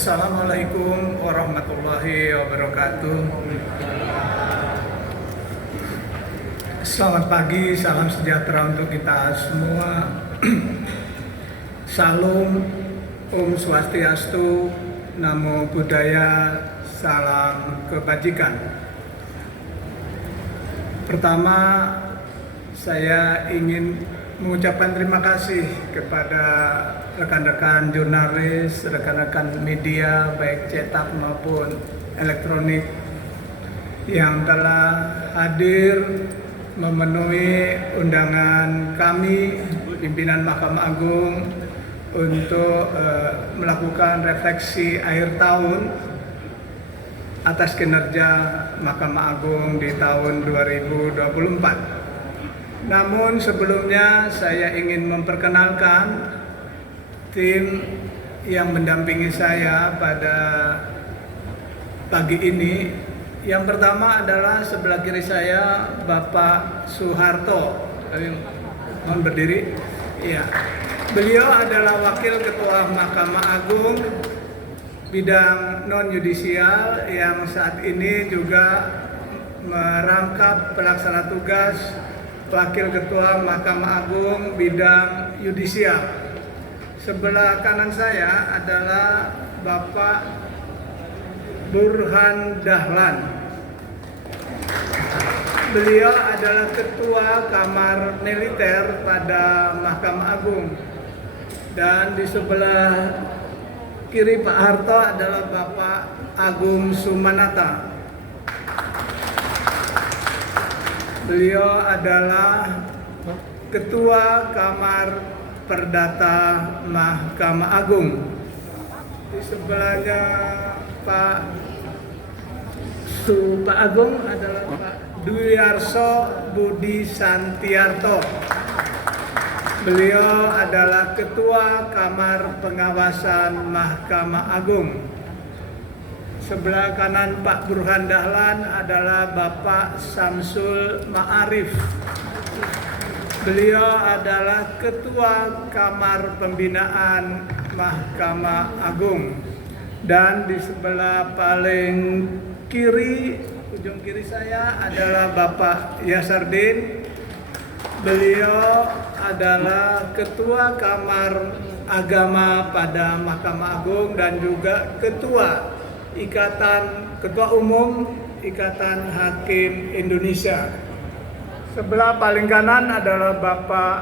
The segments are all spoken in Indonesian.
Assalamualaikum warahmatullahi wabarakatuh. Selamat pagi, salam sejahtera untuk kita semua. Salam, Om Swastiastu, Namo Buddhaya, salam kebajikan. Pertama, saya ingin mengucapkan terima kasih kepada rekan-rekan jurnalis, rekan-rekan media baik cetak maupun elektronik yang telah hadir memenuhi undangan kami pimpinan Mahkamah Agung untuk melakukan refleksi akhir tahun atas kinerja Mahkamah Agung di tahun 2024. Namun sebelumnya saya ingin memperkenalkan tim yang mendampingi saya pada pagi ini. Yang pertama adalah sebelah kiri saya Bapak Soeharto. Mohon berdiri. Ya. Beliau adalah Wakil Ketua Mahkamah Agung bidang non-yudisial yang saat ini juga merangkap pelaksana tugas Wakil Ketua Mahkamah Agung bidang yudisial. Sebelah kanan saya adalah Bapak Burhan Dahlan. Beliau adalah Ketua Kamar Militer pada Mahkamah Agung. Dan di sebelah kiri Pak Harto adalah Bapak Agung Sumanata. Beliau adalah Ketua Kamar Perdata Mahkamah Agung. Di sebelahnya Pak Agung adalah Pak Dwiarso Budi Santiarto. Beliau adalah Ketua Kamar Pengawasan Mahkamah Agung. Sebelah kanan Pak Burhan Dahlan adalah Bapak Samsul Ma'arif. Beliau adalah Ketua Kamar Pembinaan Mahkamah Agung. Dan di sebelah paling kiri, ujung kiri saya adalah Bapak Yasardin. Beliau adalah Ketua Kamar Agama pada Mahkamah Agung dan juga Ketua Ketua Umum Ikatan Hakim Indonesia. Sebelah paling kanan adalah Bapak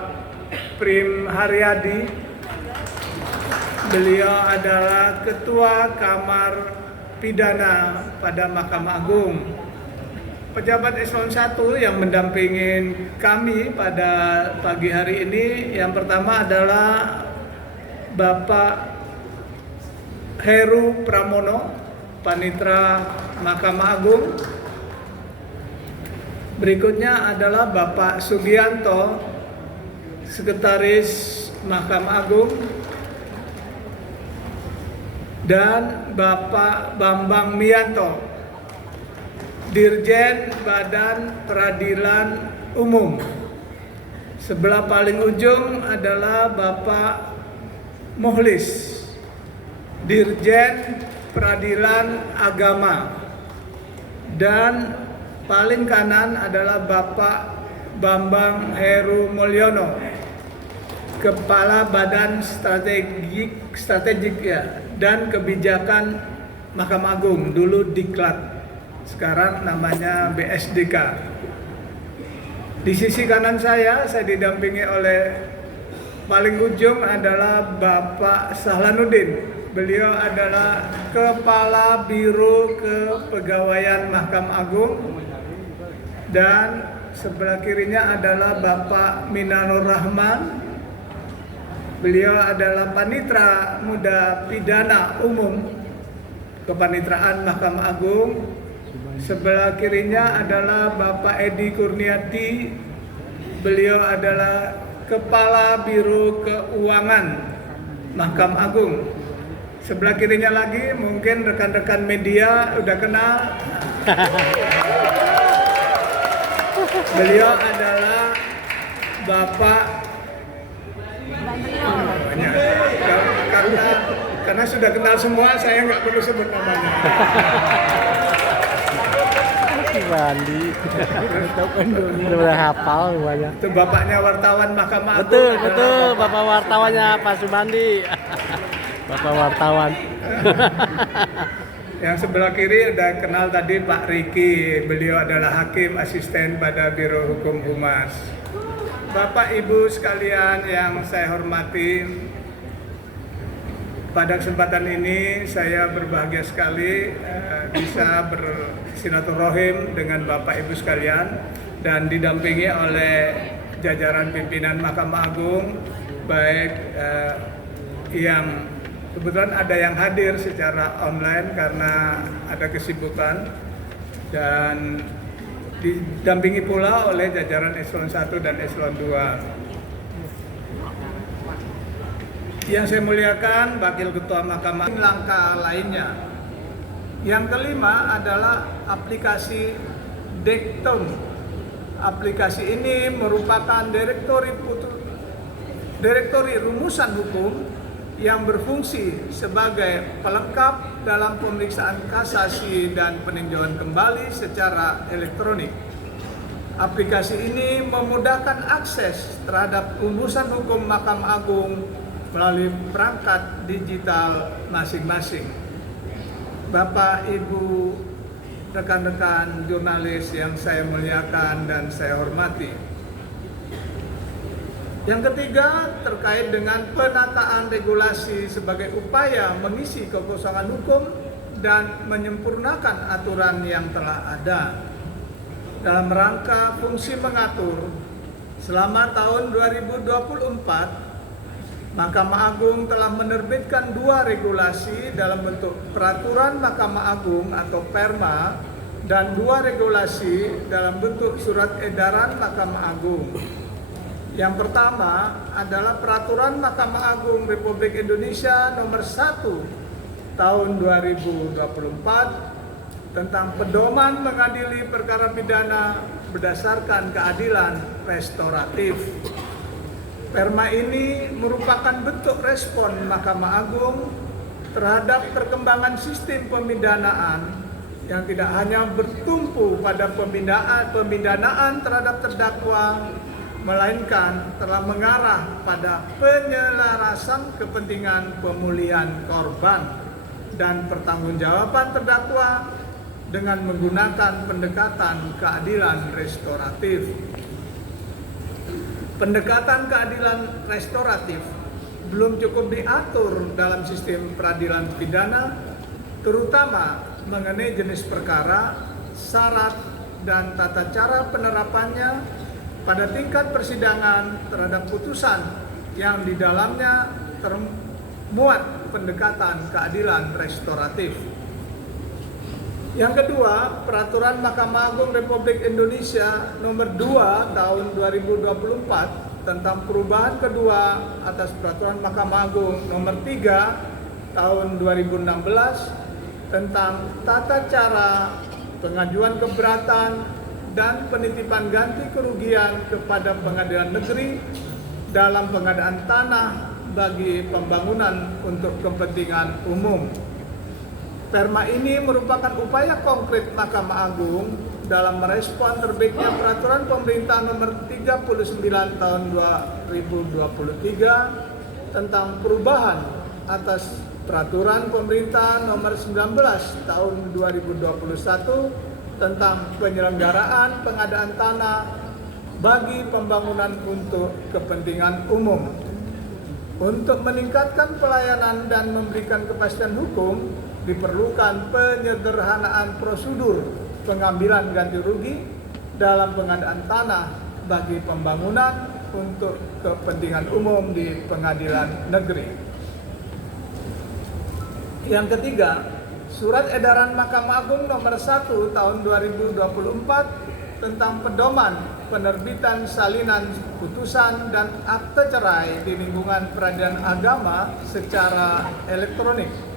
Prim Haryadi. Beliau adalah Ketua Kamar Pidana pada Mahkamah Agung. Pejabat eselon 1 yang mendampingi kami pada pagi hari ini, yang pertama adalah Bapak Heru Pramono, Panitra Mahkamah Agung. Berikutnya adalah Bapak Sugianto, Sekretaris Mahkamah Agung, dan Bapak Bambang Mianto, Dirjen Badan Peradilan Umum. Sebelah paling ujung adalah Bapak Muhlis, Dirjen Peradilan Agama, dan paling kanan adalah Bapak Bambang Heru Mulyono, Kepala Badan Strategik dan Kebijakan Mahkamah Agung, dulu Diklat, sekarang namanya BSDK. Di sisi kanan saya didampingi oleh paling ujung adalah Bapak Sahlanuddin. Beliau adalah Kepala Biro Kepegawaian Mahkamah Agung. Dan sebelah kirinya adalah Bapak Minanur Rahman. Beliau adalah Panitra Muda Pidana Umum Kepanitraan Mahkamah Agung. Sebelah kirinya adalah Bapak Edi Kurniati. Beliau adalah Kepala Biro Keuangan Mahkamah Agung. Sebelah kirinya lagi mungkin rekan-rekan media udah kenal. Beliau adalah Bapak Karena sudah kenal semua, saya nggak perlu sebut namanya. Bandi. Udah hafal semuanya. Itu bapaknya wartawan Mahkamah Agung. Betul, Bapak wartawannya Pak Subandi. Bapak wartawan. Yang sebelah kiri udah kenal tadi Pak Riki, beliau adalah hakim asisten pada Biro Hukum Humas. Bapak Ibu sekalian yang saya hormati, pada kesempatan ini saya berbahagia sekali bisa bersilaturahim dengan Bapak Ibu sekalian dan didampingi oleh jajaran pimpinan Mahkamah Agung, baik yang kebetulan ada yang hadir secara online karena ada kesibukan, dan didampingi pula oleh jajaran Eselon 1 dan Eselon 2. Yang saya muliakan Wakil Ketua Mahkamah, langkah lainnya. Yang kelima adalah aplikasi Dektum. Aplikasi ini merupakan direktori rumusan hukum yang berfungsi sebagai pelengkap dalam pemeriksaan kasasi dan peninjauan kembali secara elektronik. Aplikasi ini memudahkan akses terhadap rumusan hukum Mahkamah Agung melalui perangkat digital masing-masing. Bapak, Ibu, rekan-rekan jurnalis yang saya muliakan dan saya hormati. Yang ketiga, terkait dengan penataan regulasi sebagai upaya mengisi kekosongan hukum dan menyempurnakan aturan yang telah ada. Dalam rangka fungsi mengatur, selama tahun 2024, Mahkamah Agung telah menerbitkan 2 regulasi dalam bentuk Peraturan Mahkamah Agung atau Perma dan 2 regulasi dalam bentuk Surat Edaran Mahkamah Agung. Yang pertama adalah Peraturan Mahkamah Agung Republik Indonesia Nomor 1 Tahun 2024 tentang pedoman mengadili perkara pidana berdasarkan keadilan restoratif. Perma ini merupakan bentuk respon Mahkamah Agung terhadap perkembangan sistem pemidanaan yang tidak hanya bertumpu pada pemindanaan terhadap terdakwa, melainkan telah mengarah pada penyelarasan kepentingan pemulihan korban dan pertanggungjawaban terdakwa dengan menggunakan pendekatan keadilan restoratif. Pendekatan keadilan restoratif belum cukup diatur dalam sistem peradilan pidana, terutama mengenai jenis perkara, syarat, dan tata cara penerapannya pada tingkat persidangan terhadap putusan yang di dalamnya termuat pendekatan keadilan restoratif. Yang kedua, Peraturan Mahkamah Agung Republik Indonesia Nomor 2 Tahun 2024 tentang perubahan kedua atas Peraturan Mahkamah Agung Nomor 3 Tahun 2016 tentang tata cara pengajuan keberatan dan penitipan ganti kerugian kepada pengadilan negeri dalam pengadaan tanah bagi pembangunan untuk kepentingan umum. Perma ini merupakan upaya konkret Mahkamah Agung dalam merespon terbitnya Peraturan Pemerintah Nomor 39 Tahun 2023 tentang perubahan atas Peraturan Pemerintah Nomor 19 Tahun 2021 tentang penyelenggaraan pengadaan tanah bagi pembangunan untuk kepentingan umum. Untuk meningkatkan pelayanan dan memberikan kepastian hukum, diperlukan penyederhanaan prosedur pengambilan ganti rugi dalam pengadaan tanah bagi pembangunan untuk kepentingan umum di pengadilan negeri. Yang ketiga, Surat Edaran Mahkamah Agung Nomor 1 Tahun 2024 tentang pedoman penerbitan salinan putusan dan akte cerai di lingkungan peradilan agama secara elektronik.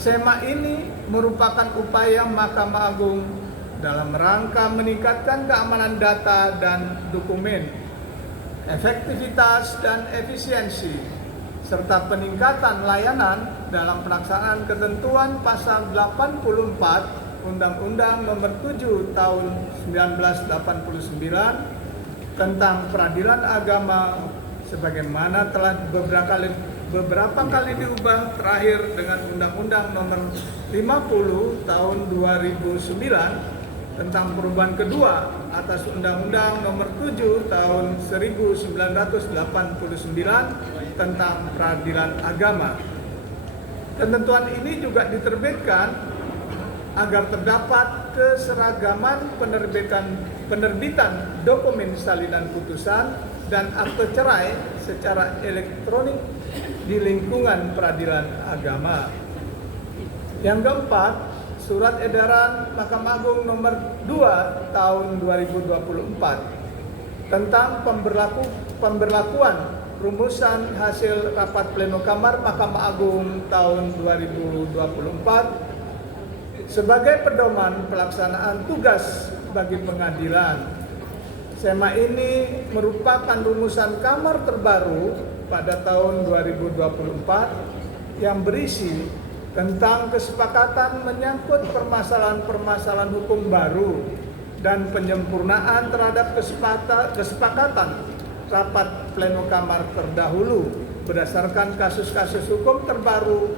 SEMA ini merupakan upaya Mahkamah Agung dalam rangka meningkatkan keamanan data dan dokumen, efektivitas dan efisiensi, serta peningkatan layanan dalam pelaksanaan ketentuan pasal 84 Undang-Undang Nomor 7 Tahun 1989 tentang peradilan agama sebagaimana telah beberapa kali diubah, terakhir dengan Undang-Undang Nomor 50 Tahun 2009 tentang perubahan kedua atas Undang-Undang Nomor 7 Tahun 1989 tentang peradilan agama. Ketentuan ini juga diterbitkan agar terdapat keseragaman penerbitan dokumen salinan putusan dan akte cerai secara elektronik di lingkungan peradilan agama. Yang keempat, Surat Edaran Mahkamah Agung Nomor 2 Tahun 2024 tentang pemberlakuan rumusan hasil rapat pleno Kamar Mahkamah Agung tahun 2024 sebagai pedoman pelaksanaan tugas bagi pengadilan. SEMA ini merupakan rumusan Kamar terbaru pada tahun 2024 yang berisi tentang kesepakatan menyangkut permasalahan-permasalahan hukum baru dan penyempurnaan terhadap kesepakatan rapat pleno Kamar terdahulu berdasarkan kasus-kasus hukum terbaru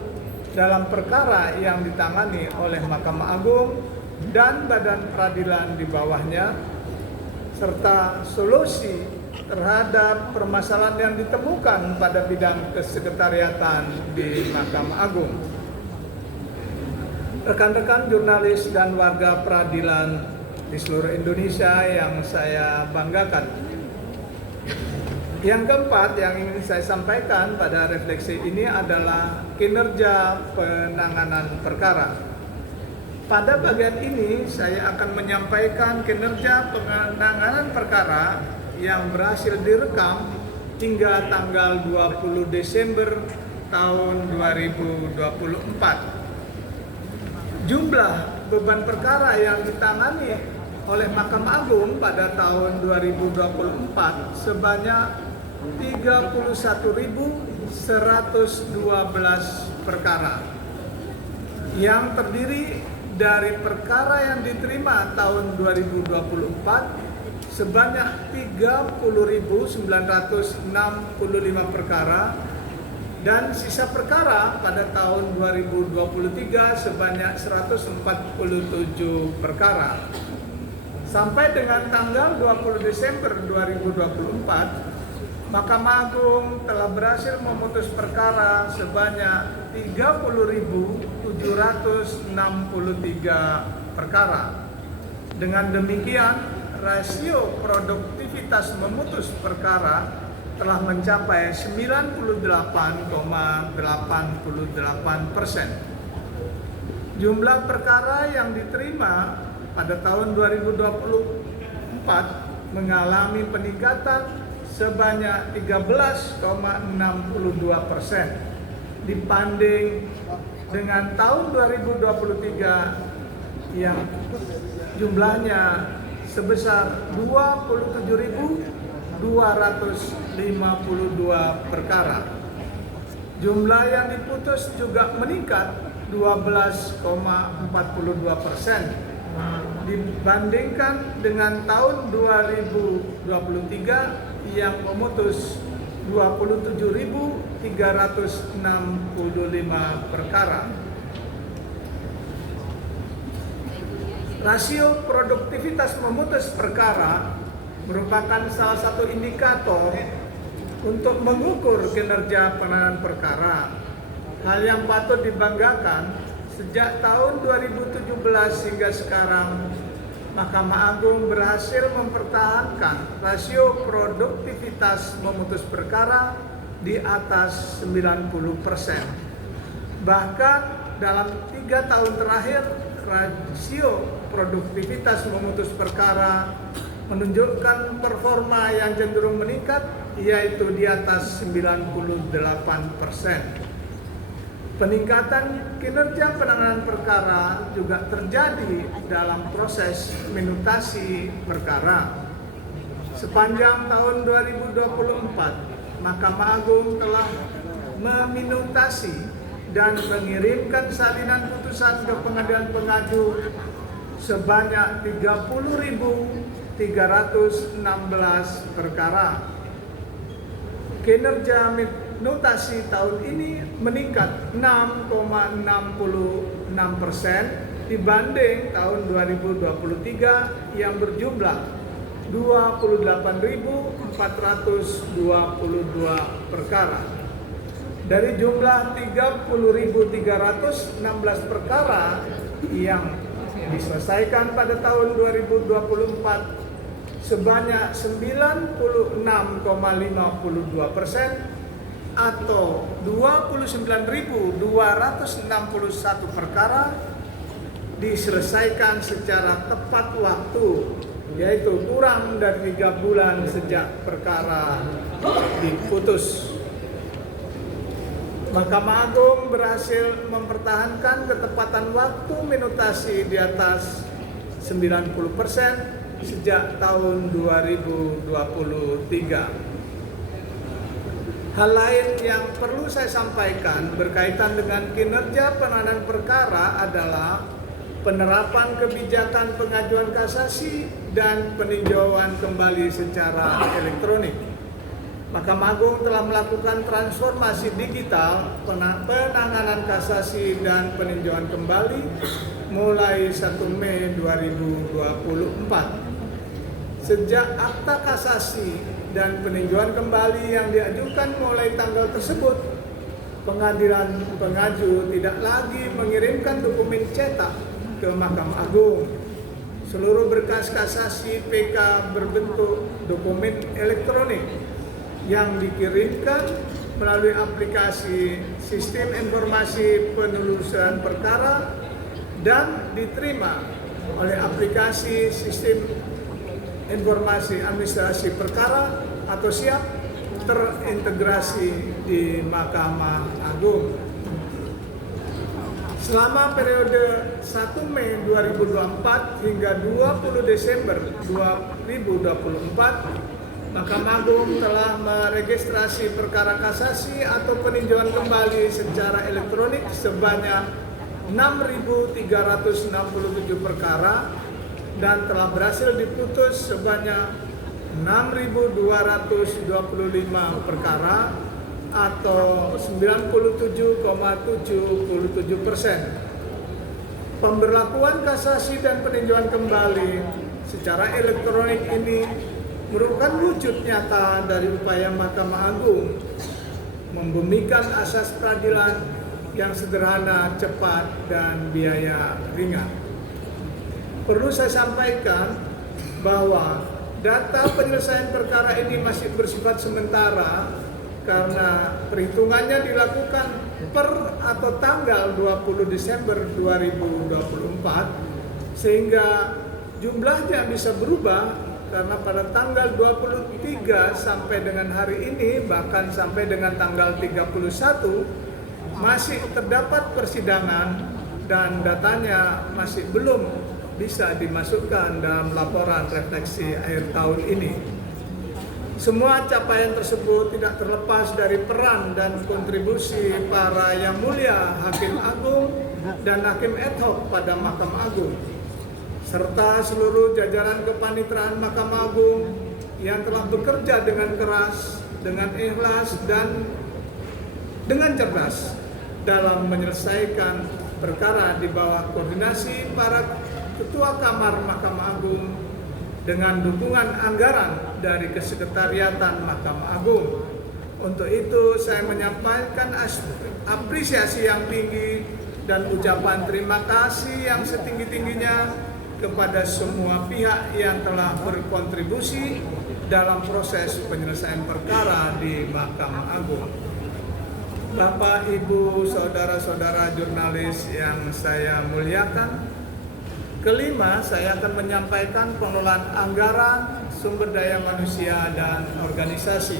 dalam perkara yang ditangani oleh Mahkamah Agung dan badan peradilan di bawahnya, serta solusi terhadap permasalahan yang ditemukan pada bidang kesekretariatan di Mahkamah Agung. Rekan-rekan jurnalis dan warga peradilan di seluruh Indonesia yang saya banggakan. Yang keempat yang ingin saya sampaikan pada refleksi ini adalah kinerja penanganan perkara. Pada bagian ini saya akan menyampaikan kinerja penanganan perkara yang berhasil direkam hingga tanggal 20 Desember tahun 2024. Jumlah beban perkara yang ditangani oleh Mahkamah Agung pada tahun 2024 sebanyak 31.112 perkara yang terdiri dari perkara yang diterima tahun 2024 sebanyak 30.965 perkara dan sisa perkara pada tahun 2023 sebanyak 147 perkara. Sampai dengan tanggal 20 Desember 2024, Mahkamah Agung telah berhasil memutus perkara sebanyak 30.763 perkara. Dengan demikian, rasio produktivitas memutus perkara telah mencapai 98,88%. Jumlah perkara yang diterima pada tahun 2024 mengalami peningkatan sebanyak 13,62% dibanding dengan tahun 2023 yang jumlahnya sebesar 27.252 perkara. Jumlah yang diputus juga meningkat 12,42% dibandingkan dengan tahun 2023 yang memutus 27.365 perkara. Rasio produktivitas memutus perkara merupakan salah satu indikator untuk mengukur kinerja penanganan perkara. Hal yang patut dibanggakan, sejak tahun 2017 hingga sekarang, Mahkamah Agung berhasil mempertahankan rasio produktivitas memutus perkara di atas 90%. Bahkan dalam 3 tahun terakhir, rasio produktivitas memutus perkara menunjukkan performa yang cenderung meningkat, yaitu di atas 98%. Peningkatan kinerja penanganan perkara juga terjadi dalam proses minutasi perkara. Sepanjang tahun 2024, Mahkamah Agung telah meminutasi dan mengirimkan salinan putusan ke pengadilan pengaju sebanyak 30.316 perkara. Kinerja minutasi tahun ini meningkat 6,66% dibanding tahun 2023 yang berjumlah 28.422 perkara. Dari jumlah 30.316 perkara yang diselesaikan pada tahun 2024, sebanyak 96,52% atau 29.261 perkara diselesaikan secara tepat waktu, yaitu kurang dari 3 bulan sejak perkara diputus. Mahkamah Agung berhasil mempertahankan ketepatan waktu minutasi di atas 90% sejak tahun 2023. Hal lain yang perlu saya sampaikan berkaitan dengan kinerja penanganan perkara adalah penerapan kebijakan pengajuan kasasi dan peninjauan kembali secara elektronik. Mahkamah Agung telah melakukan transformasi digital penanganan kasasi dan peninjauan kembali mulai 1 Mei 2024. Sejak akta kasasi dan peninjauan kembali yang diajukan mulai tanggal tersebut, pengadilan pengaju tidak lagi mengirimkan dokumen cetak ke Mahkamah Agung. Seluruh berkas kasasi PK berbentuk dokumen elektronik yang dikirimkan melalui aplikasi Sistem Informasi Penelusuran Perkara dan diterima oleh aplikasi Sistem Informasi Administrasi Perkara atau SIAP terintegrasi di Mahkamah Agung. Selama periode 1 Mei 2024 hingga 20 Desember 2024, Mahkamah Agung telah meregistrasi perkara kasasi atau peninjauan kembali secara elektronik sebanyak 6.367 perkara dan telah berhasil diputus sebanyak 6.225 perkara atau 97,77%. Pemberlakuan kasasi dan peninjauan kembali secara elektronik ini merupakan wujud nyata dari upaya Mahkamah Agung membumikan asas peradilan yang sederhana, cepat, dan biaya ringan. Perlu saya sampaikan bahwa data penyelesaian perkara ini masih bersifat sementara karena perhitungannya dilakukan per atau tanggal 20 Desember 2024 sehingga jumlahnya bisa berubah karena pada tanggal 23 sampai dengan hari ini, bahkan sampai dengan tanggal 31, masih terdapat persidangan dan datanya masih belum bisa dimasukkan dalam laporan refleksi akhir tahun ini. Semua capaian tersebut tidak terlepas dari peran dan kontribusi para yang mulia Hakim Agung dan Hakim ad hoc pada Mahkamah Agung, serta seluruh jajaran kepanitraan Mahkamah Agung yang telah bekerja dengan keras, dengan ikhlas, dan dengan cerdas dalam menyelesaikan perkara di bawah koordinasi para Ketua Kamar Mahkamah Agung dengan dukungan anggaran dari Kesekretariatan Mahkamah Agung. Untuk itu saya menyampaikan apresiasi yang tinggi dan ucapan terima kasih yang setinggi-tingginya kepada semua pihak yang telah berkontribusi dalam proses penyelesaian perkara di Mahkamah Agung. Bapak, Ibu, saudara-saudara jurnalis yang saya muliakan, kelima, saya akan menyampaikan pengelolaan anggaran, sumber daya manusia, dan organisasi.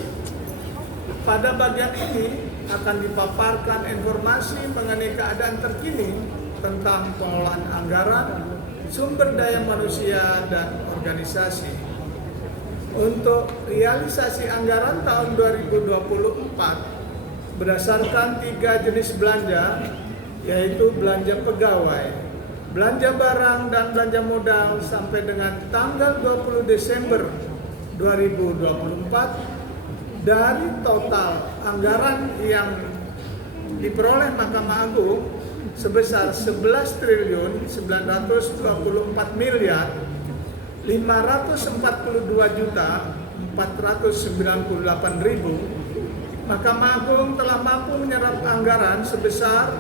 Pada bagian ini akan dipaparkan informasi mengenai keadaan terkini tentang pengelolaan anggaran, sumber daya manusia, dan organisasi. Untuk realisasi anggaran tahun 2024 berdasarkan 3 jenis belanja, yaitu belanja pegawai, belanja barang, dan belanja modal sampai dengan tanggal 20 Desember 2024 dari total anggaran yang diperoleh Mahkamah Agung sebesar 11.924.542.498.000, Mahkamah Agung telah mampu menyerap anggaran sebesar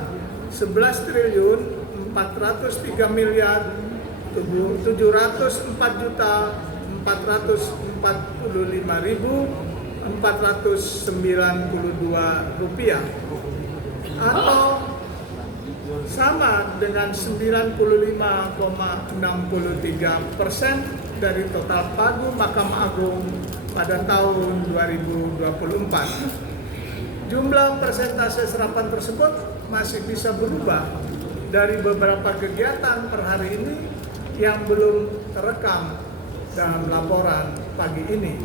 11.403.704.455.492 rupiah, atau sama dengan 95,63% dari total pagu Mahkamah Agung pada tahun 2024. Jumlah persentase serapan tersebut masih bisa berubah dari beberapa kegiatan per hari ini yang belum terekam dalam laporan pagi ini.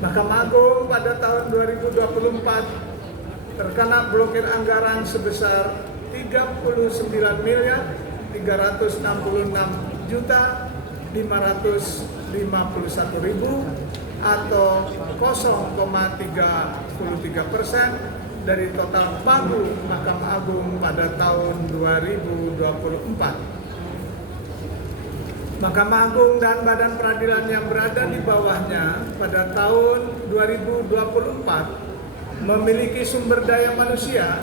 Mahkamah Agung pada tahun 2024 terkena blokir anggaran sebesar 39.556.551.000 atau 0,33% dari total pagu Mahkamah Agung pada tahun 2024. Mahkamah Agung dan badan peradilan yang berada di bawahnya pada tahun 2024 memiliki sumber daya manusia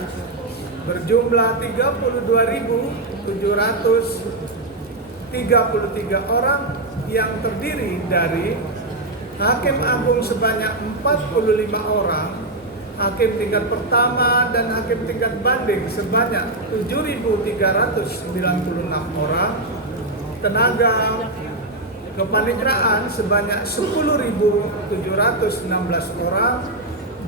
berjumlah 32.733 orang yang terdiri dari Hakim Agung sebanyak 45 orang, Hakim tingkat pertama dan Hakim tingkat banding sebanyak 7.396 orang, tenaga kepanitraan sebanyak 10.716 orang,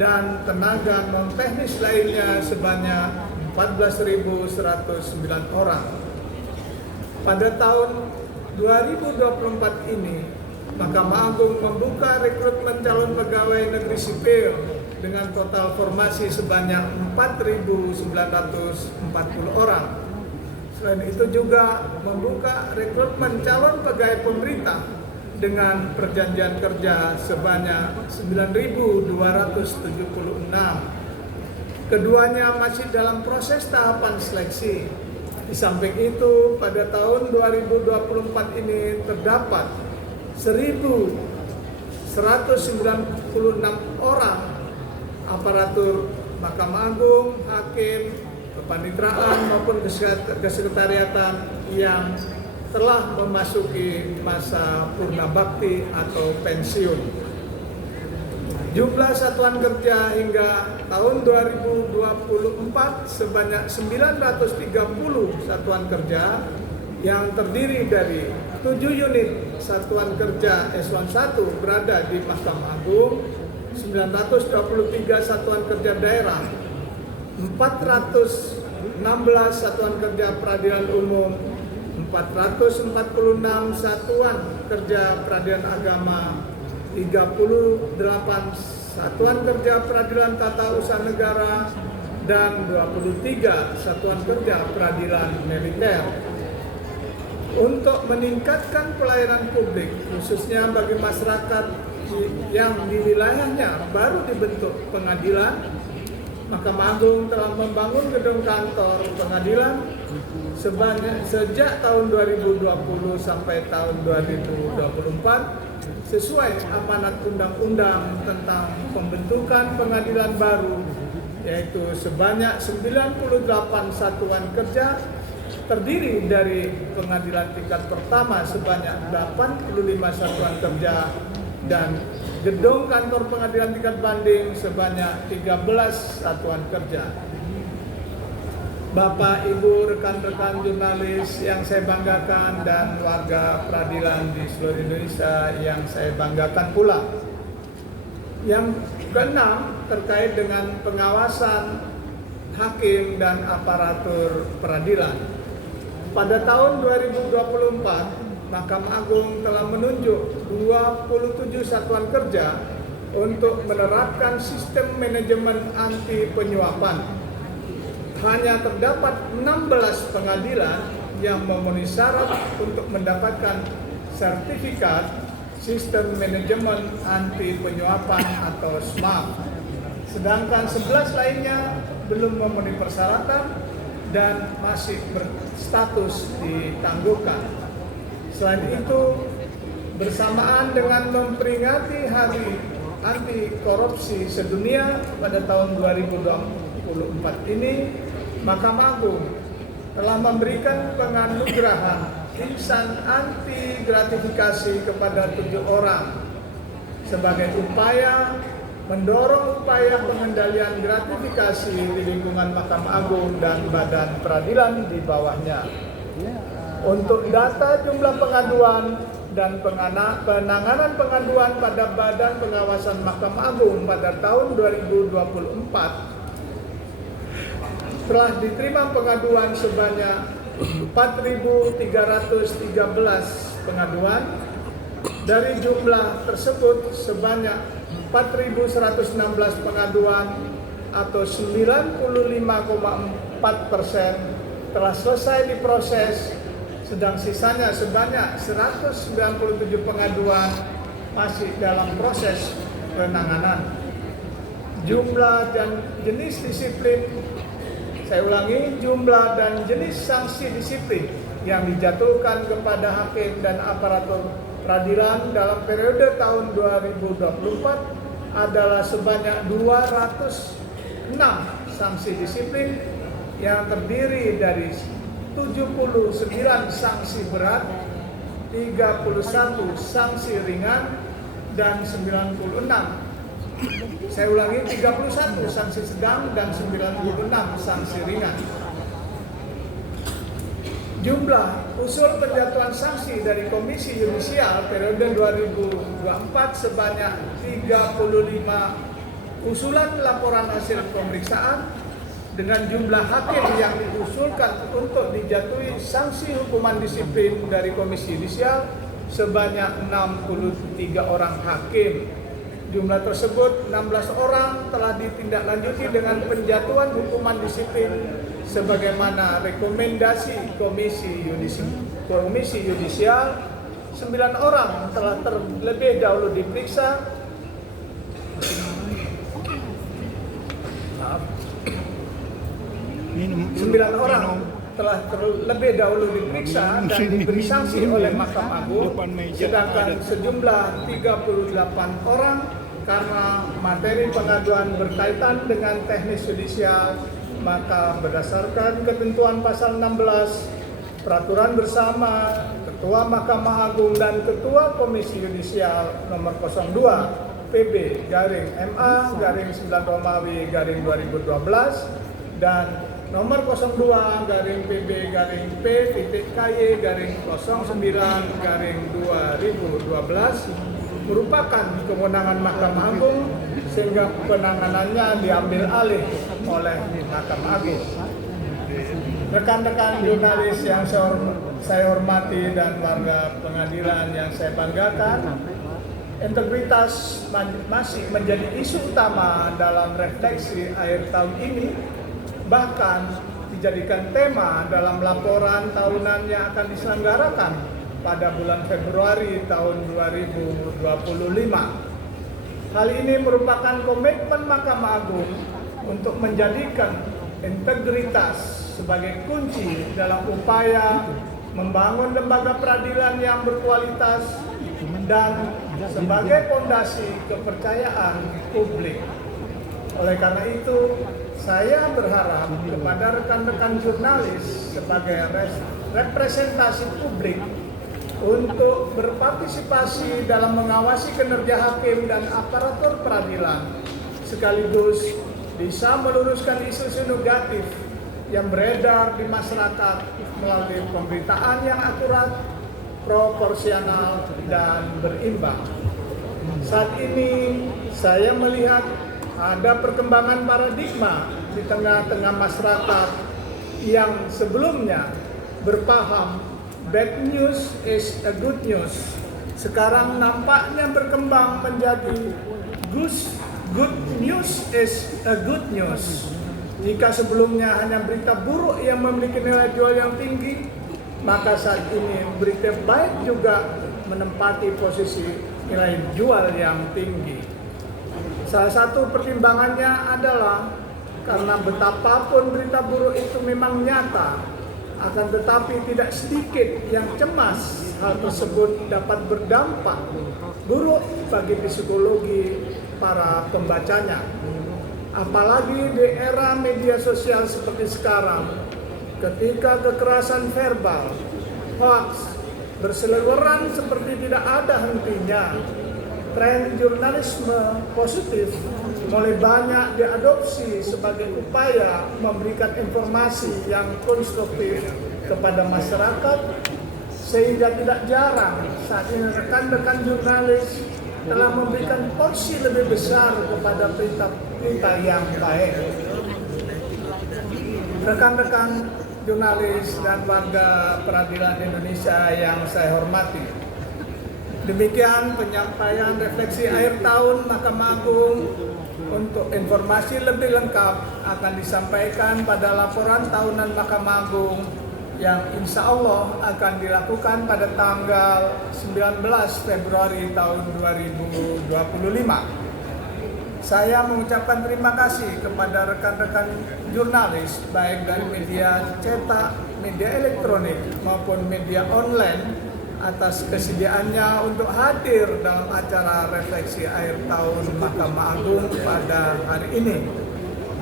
dan tenaga non-teknis lainnya sebanyak 14.109 orang. Pada tahun 2024 ini, Mahkamah Agung membuka rekrutmen calon pegawai negeri sipil dengan total formasi sebanyak 4.940 orang. Selain itu juga membuka rekrutmen calon pegawai pemerintah dengan perjanjian kerja sebanyak 9.276. Keduanya masih dalam proses tahapan seleksi. Di samping itu, pada tahun 2024 ini terdapat 1.196 orang aparatur Mahkamah Agung, hakim, kepanitraan maupun kesekretariatan yang telah memasuki masa purna bakti atau pensiun. Jumlah satuan kerja hingga tahun 2024 sebanyak 930 satuan kerja yang terdiri dari 7 unit satuan kerja eselon 1 berada di Mahkamah Agung, 923 satuan kerja daerah, 416 satuan kerja peradilan umum, 446 satuan kerja peradilan agama, 38 satuan kerja peradilan tata usaha negara, dan 23 satuan kerja peradilan militer. Untuk meningkatkan pelayanan publik, khususnya bagi masyarakat yang di wilayahnya baru dibentuk pengadilan, Mahkamah Agung telah membangun gedung kantor pengadilan sejak tahun 2020 sampai tahun 2024 sesuai amanat undang-undang tentang pembentukan pengadilan baru, yaitu sebanyak 98 satuan kerja terdiri dari pengadilan tingkat pertama sebanyak 85 satuan kerja dan gedung kantor pengadilan tingkat banding sebanyak 13 satuan kerja. Bapak, Ibu, rekan-rekan jurnalis yang saya banggakan dan warga peradilan di seluruh Indonesia yang saya banggakan pula. Yang keenam, terkait dengan pengawasan hakim dan aparatur peradilan. Pada tahun 2024, Mahkamah Agung telah menunjuk 27 satuan kerja untuk menerapkan sistem manajemen anti penyuapan. Hanya terdapat 16 pengadilan yang memenuhi syarat untuk mendapatkan sertifikat sistem manajemen anti penyuapan atau SMAP. Sedangkan 11 lainnya belum memenuhi persyaratan dan masih berstatus ditangguhkan. Selain itu, bersamaan dengan memperingati Hari Anti Korupsi Sedunia pada tahun 2024 ini, Mahkamah Agung telah memberikan penganugerahan insan anti gratifikasi kepada 7 orang sebagai upaya mendorong upaya pengendalian gratifikasi di lingkungan Mahkamah Agung dan badan peradilan di bawahnya. Untuk data jumlah pengaduan dan penanganan pengaduan pada Badan Pengawasan Mahkamah Agung pada tahun 2024, telah diterima pengaduan sebanyak 4.313 pengaduan. Dari jumlah tersebut sebanyak 4.116 pengaduan atau 95,4% telah selesai diproses, sedang sisanya sebanyak 197 pengaduan masih dalam proses penanganan. Jumlah dan jenis disiplin, saya ulangi, jumlah dan jenis sanksi disiplin yang dijatuhkan kepada hakim dan aparatur peradilan dalam periode tahun 2024 adalah sebanyak 206 sanksi disiplin yang terdiri dari 79 sanksi berat, 31 sanksi ringan, dan 96, saya ulangi, 31 sanksi sedang dan 96 sanksi ringan. Jumlah usul penjatuhan sanksi dari Komisi Yudisial periode 2024 sebanyak 35 usulan laporan hasil pemeriksaan, dengan jumlah hakim yang diusulkan untuk dijatuhi sanksi hukuman disiplin dari Komisi Yudisial sebanyak 63 orang hakim. Jumlah tersebut 16 orang telah ditindaklanjuti dengan penjatuhan hukuman disiplin sebagaimana rekomendasi Komisi Yudisial. 9 orang telah terlebih dahulu diperiksa. 9 orang telah terlebih dahulu diperiksa dan diberi sanksi oleh Mahkamah Agung, sedangkan sejumlah 38 orang karena materi pengaduan berkaitan dengan teknis yudisial, maka berdasarkan ketentuan pasal 16 Peraturan Bersama Ketua Mahkamah Agung dan Ketua Komisi Yudisial nomor 02 PB/MA/9 dan nomor 02/PB/PDKY/09/2012 merupakan kewenangan Mahkamah Agung sehingga penanganannya diambil alih oleh Mahkamah Agung. Rekan-rekan jurnalis yang saya hormati dan warga pengadilan yang saya banggakan, integritas masih menjadi isu utama dalam refleksi akhir tahun ini, bahkan dijadikan tema dalam laporan tahunan yang akan diselenggarakan pada bulan Februari tahun 2025. Hal ini merupakan komitmen Mahkamah Agung untuk menjadikan integritas sebagai kunci dalam upaya membangun lembaga peradilan yang berkualitas dan sebagai fondasi kepercayaan publik. Oleh karena itu, saya berharap kepada rekan-rekan jurnalis sebagai representasi publik untuk berpartisipasi dalam mengawasi kinerja hakim dan aparatur peradilan, sekaligus bisa meluruskan isu-isu negatif yang beredar di masyarakat melalui pemberitaan yang akurat, proporsional, dan berimbang. Saat ini saya melihat ada perkembangan paradigma di tengah-tengah masyarakat yang sebelumnya berpaham bad news is a good news. Sekarang nampaknya berkembang menjadi good news is a good news. Jika sebelumnya hanya berita buruk yang memiliki nilai jual yang tinggi, maka saat ini berita baik juga menempati posisi nilai jual yang tinggi. Salah satu pertimbangannya adalah karena betapapun berita buruk itu memang nyata, akan tetapi tidak sedikit yang cemas hal tersebut dapat berdampak buruk bagi psikologi para pembacanya. Apalagi di era media sosial seperti sekarang, ketika kekerasan verbal, hoax, berseliweran seperti tidak ada hentinya, tren jurnalisme positif mulai banyak diadopsi sebagai upaya memberikan informasi yang konstruktif kepada masyarakat, sehingga tidak jarang saat ini rekan-rekan jurnalis telah memberikan porsi lebih besar kepada berita yang baik. Rekan-rekan jurnalis dan warga peradilan Indonesia yang saya hormati, demikian penyampaian refleksi akhir tahun Mahkamah Agung. Untuk informasi lebih lengkap akan disampaikan pada laporan tahunan Mahkamah Agung yang insya Allah akan dilakukan pada tanggal 19 Februari tahun 2025. Saya mengucapkan terima kasih kepada rekan-rekan jurnalis baik dari media cetak, media elektronik maupun media online atas kesediaannya untuk hadir dalam acara refleksi akhir tahun Mahkamah Agung pada hari ini.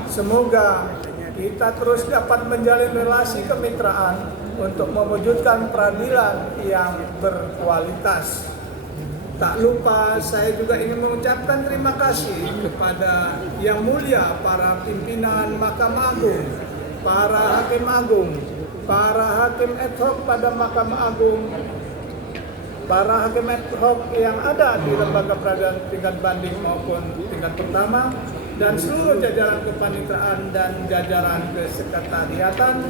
Semoga kita terus dapat menjalin relasi kemitraan untuk mewujudkan peradilan yang berkualitas. Tak lupa saya juga ingin mengucapkan terima kasih kepada Yang Mulia para pimpinan Mahkamah Agung, para hakim agung, para hakim ad hoc pada Mahkamah Agung, para hakim ad hoc yang ada di lembaga peradilan tingkat banding maupun tingkat pertama, dan seluruh jajaran kepanitraan dan jajaran kesekretariatan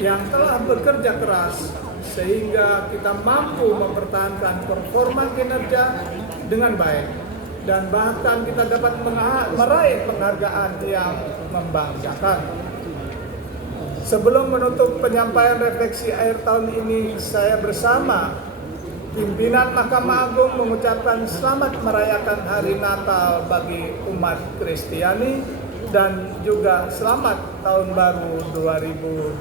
yang telah bekerja keras sehingga kita mampu mempertahankan performa kinerja dengan baik dan bahkan kita dapat meraih penghargaan yang membanggakan. Sebelum menutup penyampaian refleksi akhir tahun ini, saya bersama pimpinan Mahkamah Agung mengucapkan selamat merayakan Hari Natal bagi umat Kristiani dan juga selamat Tahun Baru 2025.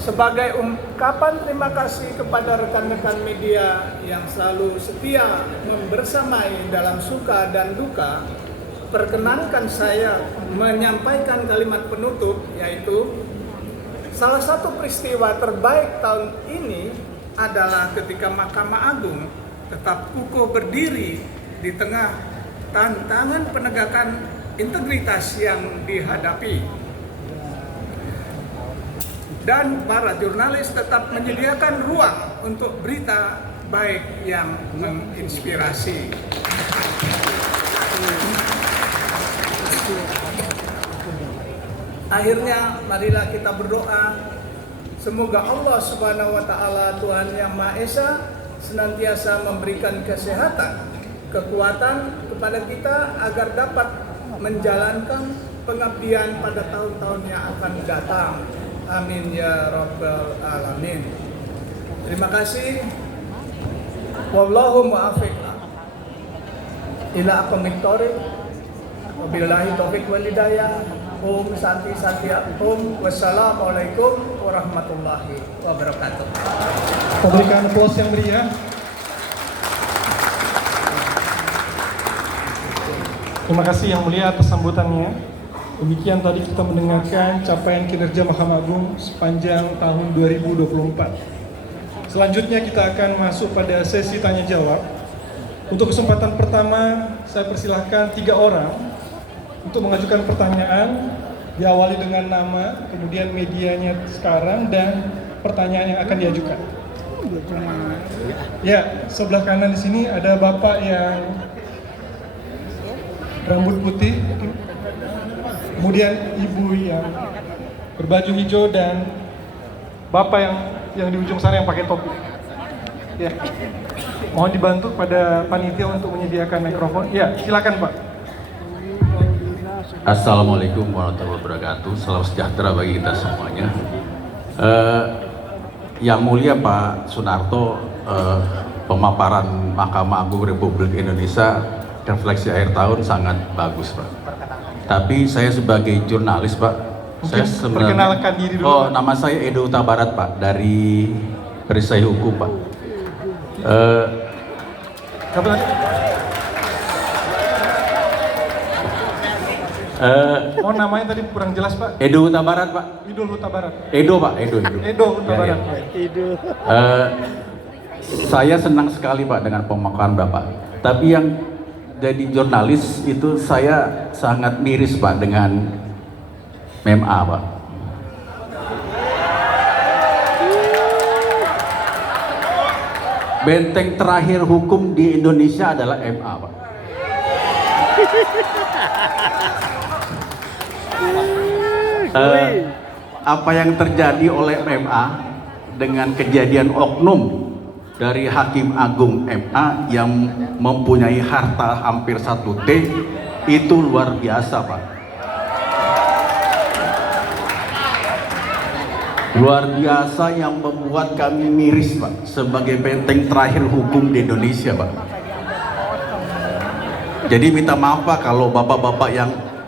Sebagai ungkapan terima kasih kepada rekan-rekan media yang selalu setia membersamai dalam suka dan duka, perkenankan saya menyampaikan kalimat penutup, yaitu salah satu peristiwa terbaik tahun ini adalah ketika Mahkamah Agung tetap kukuh berdiri di tengah tantangan penegakan integritas yang dihadapi. Dan para jurnalis tetap menyediakan ruang untuk berita baik yang menginspirasi. Akhirnya marilah kita berdoa, semoga Allah Subhanahu wa taala, Tuhan yang Maha Esa, senantiasa memberikan kesehatan, kekuatan kepada kita agar dapat menjalankan pengabdian pada tahun-tahun yang akan datang. Amin ya rabbal alamin. Terima kasih. Wallahu muwaffiq ila aqwamit thoriq. Wabillahi taufiq wal hidayah. Om Santi Santi Om. Wassalamualaikum warahmatullahi wabarakatuh. Berikan aplaus yang meriah. Terima kasih Yang Mulia atas sambutannya. Demikian tadi kita mendengarkan capaian kinerja Mahkamah Agung sepanjang tahun 2024. Selanjutnya kita akan masuk pada sesi tanya jawab. Untuk kesempatan pertama, saya persilahkan 3 orang untuk mengajukan pertanyaan, diawali dengan nama, kemudian medianya sekarang, dan pertanyaan yang akan diajukan. Ya, sebelah kanan di sini ada Bapak yang rambut putih, kemudian Ibu yang berbaju hijau, dan Bapak yang yang di ujung sana yang pakai topi. Ya. Mohon dibantu pada panitia untuk menyediakan mikrofon. Ya, silakan Pak. Assalamualaikum warahmatullahi wabarakatuh. Salam sejahtera bagi kita semuanya. Yang mulia Pak Sunarto, pemaparan Mahkamah Agung Republik Indonesia refleksi akhir tahun sangat bagus Pak. Tapi saya sebagai jurnalis Pak, Mungkin saya sebenarnya perkenalkan diri dulu. Oh, nama saya Edo Utabarat Pak, dari Perisai Hukum Pak. Apa tadi? Oh, namanya tadi kurang jelas Pak. Edo Utabarat Pak. Idul Huta Barat. Edo Pak, Edo. Edo Huta Ya, Barat. ya. Itu. Saya senang sekali Pak dengan pemaparan Bapak. Tapi yang jadi jurnalis itu saya sangat miris Pak dengan MMA Pak. Benteng terakhir hukum di Indonesia adalah MA Pak. Apa yang terjadi oleh MA dengan kejadian oknum dari Hakim Agung MA yang mempunyai harta hampir 1 T itu luar biasa Pak. Luar biasa yang membuat kami miris Pak, sebagai benteng terakhir hukum di Indonesia Pak. Jadi minta maaf Pak kalau bapak-bapak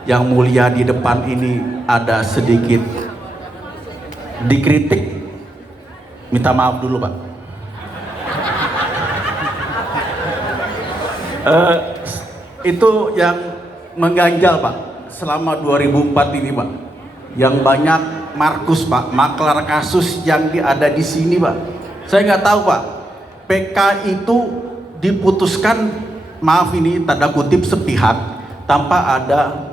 yang mulia di depan ini ada sedikit dikritik, minta maaf dulu Pak. Itu yang mengganjal Pak selama 2004 ini Pak, yang banyak Markus Pak, maklar kasus yang ada di sini Pak. Saya nggak tahu Pak, PK itu diputuskan, maaf ini tanda kutip sepihak, tanpa ada.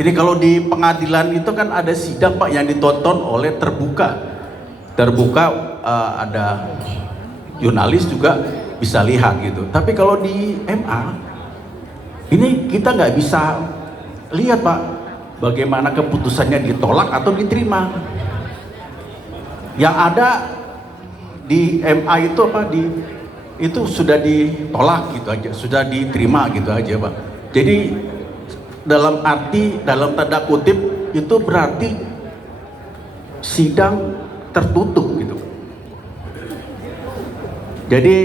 Ini kalau di pengadilan itu kan ada sidang Pak yang ditonton oleh terbuka, ada jurnalis juga bisa lihat gitu. Tapi kalau di MA ini kita nggak bisa lihat Pak, bagaimana keputusannya ditolak atau diterima. Yang ada di MA itu apa, itu sudah ditolak gitu aja, sudah diterima gitu aja Pak. Jadi dalam tanda kutip itu berarti sidang tertutup gitu. Jadi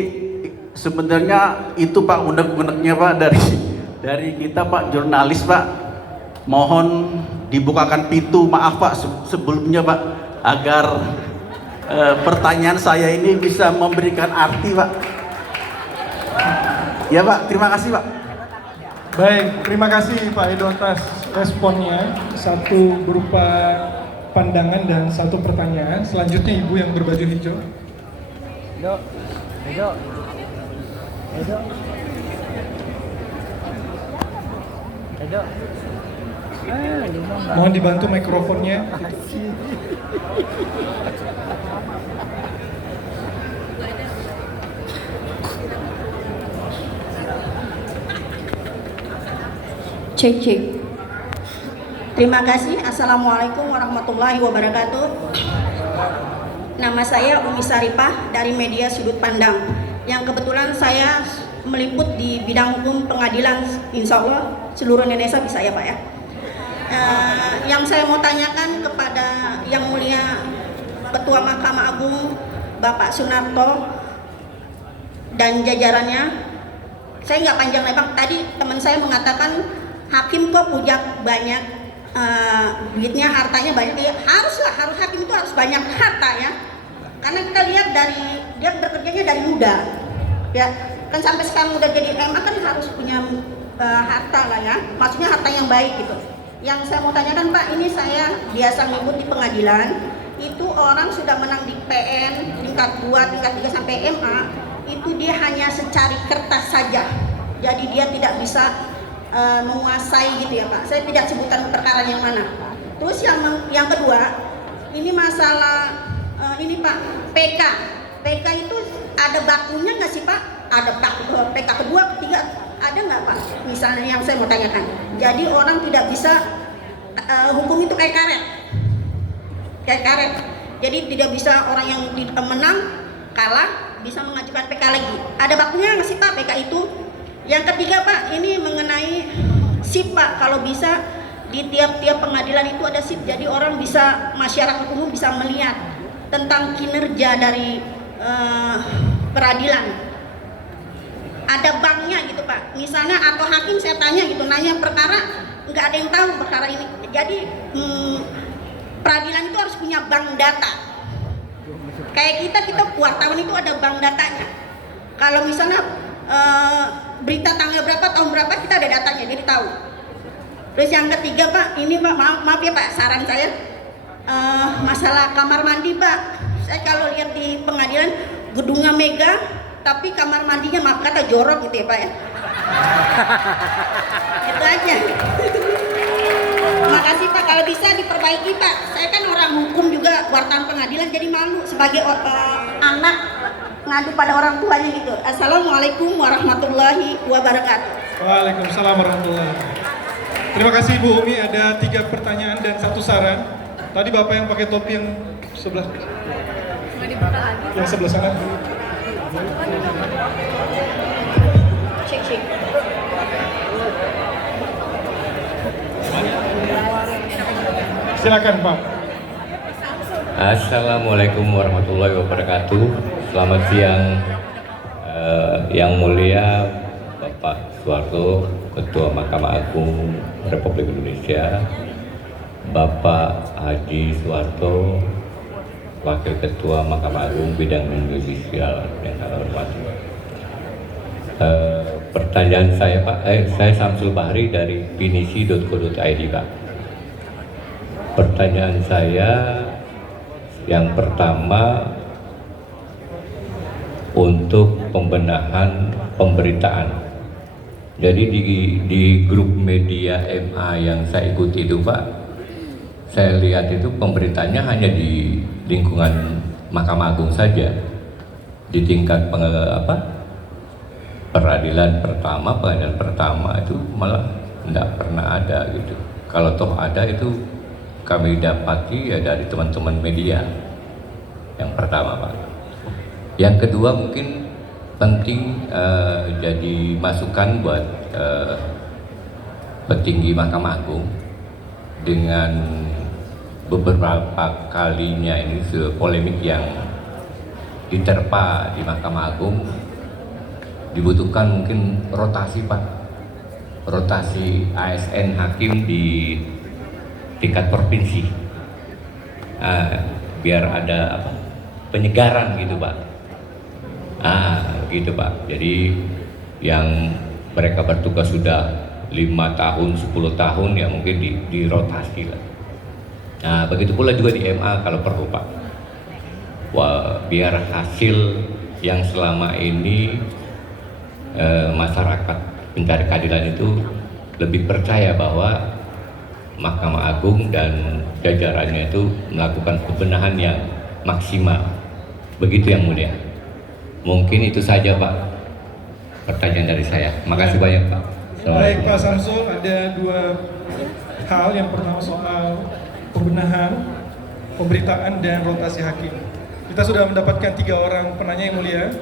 sebenarnya itu Pak unek-uneknya Pak dari kita Pak jurnalis Pak. Mohon dibukakan pintu, maaf Pak sebelumnya Pak, agar pertanyaan saya ini bisa memberikan arti Pak. Ya Pak, terima kasih Pak. Baik, terima kasih Pak Edo atas responnya. Satu berupa pandangan dan satu pertanyaan. Selanjutnya Ibu yang berbaju hijau. Edo. Mohon dibantu mikrofonnya. Cek. Terima kasih. Assalamualaikum warahmatullahi wabarakatuh. Nama saya Umi Saripah dari media Sudut Pandang, yang kebetulan saya meliput di bidang hukum pengadilan. Insya Allah seluruh Indonesia bisa ya Pak ya. Yang saya mau tanyakan kepada Yang Mulia Ketua Mahkamah Agung Bapak Sunarto dan jajarannya, saya nggak panjang lebar. Tadi teman saya mengatakan hakim kok punya banyak duitnya, hartanya banyak. Ya, harus hakim itu harus banyak harta ya. Karena kita lihat dari dia bekerjanya dari muda, ya kan sampai sekarang udah jadi MA kan harus punya harta lah ya. Maksudnya harta yang baik gitu. Yang saya mau tanyakan Pak, ini saya biasa ngikut di pengadilan, itu orang sudah menang di PN tingkat 2, tingkat 3 sampai MA, itu dia hanya secari kertas saja. Jadi dia tidak bisa menguasai gitu ya Pak. Saya tidak sebutkan perkara yang mana. Terus yang kedua, ini masalah ini Pak, PK. PK itu ada bakunya nggak sih Pak? Ada PK kedua, ketiga, ada nggak Pak? Misalnya yang saya mau tanyakan. Jadi orang tidak bisa hukum itu kayak karet. Jadi tidak bisa orang yang menang kalah bisa mengajukan PK lagi. Ada bakunya nggak sih Pak PK itu? Yang ketiga Pak, ini mengenai SIP Pak. Kalau bisa di tiap-tiap pengadilan itu ada SIP. Jadi orang bisa, masyarakat umum bisa melihat tentang kinerja dari peradilan. Ada banknya gitu Pak. Misalnya atau hakim saya tanya gitu, nanya perkara nggak ada yang tahu perkara ini. Jadi peradilan itu harus punya bank data. Kayak kita wartawan itu ada bank datanya. Kalau misalnya berita tanggal berapa, tahun berapa, kita ada datanya, jadi tahu. Terus yang ketiga Pak, ini Pak, maaf ya Pak, saran saya masalah kamar mandi Pak. Saya kalau lihat di pengadilan gedungnya megah, tapi kamar mandinya maaf kata jorok gitu ya Pak ya. Itu aja. Makasih Pak, kalau bisa diperbaiki Pak. Saya kan orang hukum juga, wartawan pengadilan, jadi malu sebagai anak ngadu pada orang tuanya gitu. Assalamualaikum warahmatullahi wabarakatuh. Waalaikumsalam warahmatullahi wabarakatuh. Terima kasih Bu Umi, ada 3 pertanyaan dan 1 saran. Tadi Bapak yang pakai topi yang sebelah, yang sebelah sana. Cek. Silakan Pak. Assalamualaikum warahmatullahi wabarakatuh. Selamat siang yang mulia Bapak Suharto, Ketua Mahkamah Agung Republik Indonesia, Bapak Haji Suharto, Wakil Ketua Mahkamah Agung Bidang Judisial yang saya hormati. Pertanyaan saya Pak, saya Samsul Bahri dari pinisi.co.id Pak. Pertanyaan saya yang pertama untuk pembenahan pemberitaan. Jadi di grup media MA yang saya ikuti itu Pak, saya lihat itu pemberitaannya hanya di lingkungan Mahkamah Agung saja. Di tingkat pengadilan pertama itu malah tidak pernah ada gitu. Kalau toh ada itu kami dapati ya dari teman-teman media. Yang pertama Pak. Yang kedua mungkin penting jadi masukan buat petinggi Mahkamah Agung dengan beberapa kalinya ini polemik yang diterpa di Mahkamah Agung, dibutuhkan mungkin rotasi Pak, rotasi ASN hakim di tingkat provinsi, biar ada penyegaran gitu Pak. Gitu Pak. Jadi yang mereka bertugas sudah 5 tahun, 10 tahun ya mungkin dirotasi lah. Nah begitu pula juga di MA kalau perlu Pak. Biar hasil yang selama ini masyarakat pencari keadilan itu lebih percaya bahwa Mahkamah Agung dan jajarannya itu melakukan pembenahan yang maksimal. Begitu yang mulia. Mungkin itu saja Pak pertanyaan dari saya. Makasih banyak Pak. Baik Pak Samsul, ada 2 hal. Yang pertama soal pembenahan, pemberitaan dan rotasi hakim. Kita sudah mendapatkan 3 orang penanya yang mulia.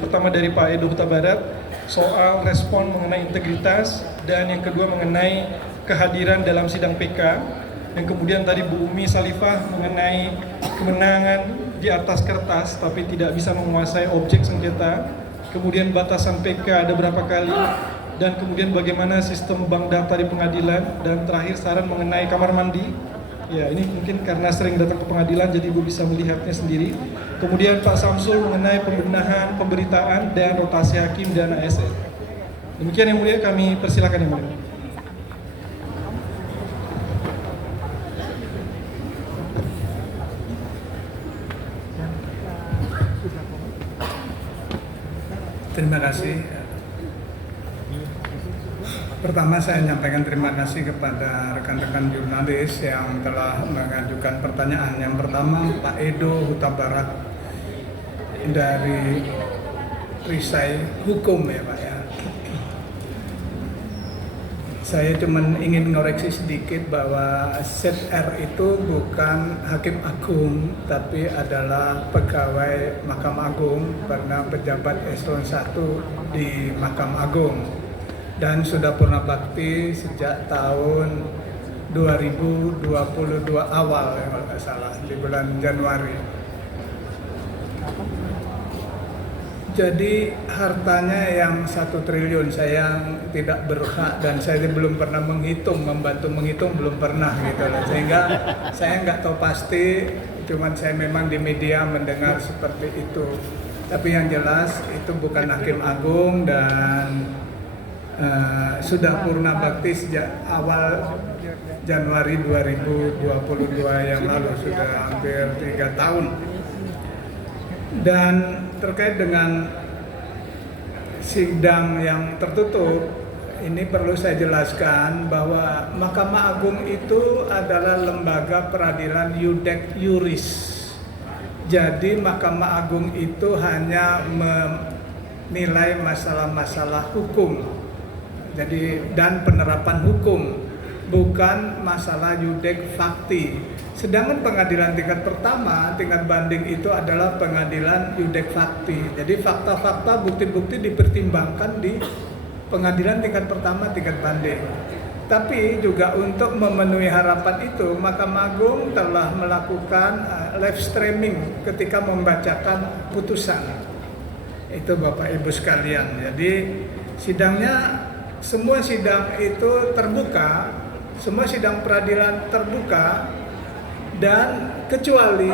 Pertama dari Pak Edo Huta Barat soal respon mengenai integritas, dan yang kedua mengenai kehadiran dalam sidang PK, dan kemudian tadi Bu Umi Salifah mengenai kemenangan di atas kertas tapi tidak bisa menguasai objek sengketa, kemudian batasan PK ada berapa kali, dan kemudian bagaimana sistem bank data di pengadilan, dan terakhir saran mengenai kamar mandi. Ya ini mungkin karena sering datang ke pengadilan jadi Ibu bisa melihatnya sendiri. Kemudian Pak Samsul mengenai pembenahan pemberitaan dan rotasi hakim dan ASN. Demikian yang mulia, kami persilakan yang mulia. Terima kasih. Pertama saya menyampaikan terima kasih kepada rekan-rekan jurnalis yang telah mengajukan pertanyaan. Yang pertama Pak Edo Huta Barat dari Perisai Hukum ya Pak ya. Saya cuma ingin ngoreksi sedikit bahwa ZR itu bukan hakim agung, tapi adalah pegawai Mahkamah Agung, pernah pejabat eselon 1 di Mahkamah Agung, dan sudah purna bakti sejak tahun 2022 awal, kalau nggak salah, di bulan Januari. Jadi hartanya yang 1 triliun saya tidak berhak, dan saya belum pernah membantu menghitung belum pernah gitu loh. Sehingga saya nggak tahu pasti, cuman saya memang di media mendengar seperti itu. Tapi yang jelas itu bukan hakim agung dan sudah purna bakti sejak awal Januari 2022 yang lalu, sudah hampir 3 tahun. Dan terkait dengan sidang yang tertutup, ini perlu saya jelaskan bahwa Mahkamah Agung itu adalah lembaga peradilan iudek iuris. Jadi Mahkamah Agung itu hanya menilai masalah-masalah hukum, jadi dan penerapan hukum, bukan masalah iudek fakti. Sedangkan pengadilan tingkat pertama, tingkat banding itu adalah pengadilan iudek fakti. Jadi fakta-fakta, bukti-bukti dipertimbangkan di pengadilan tingkat pertama, tingkat banding. Tapi juga untuk memenuhi harapan itu, Mahkamah Agung telah melakukan live streaming ketika membacakan putusan. Itu Bapak Ibu sekalian. Jadi sidangnya, semua sidang itu terbuka, semua sidang peradilan terbuka, dan kecuali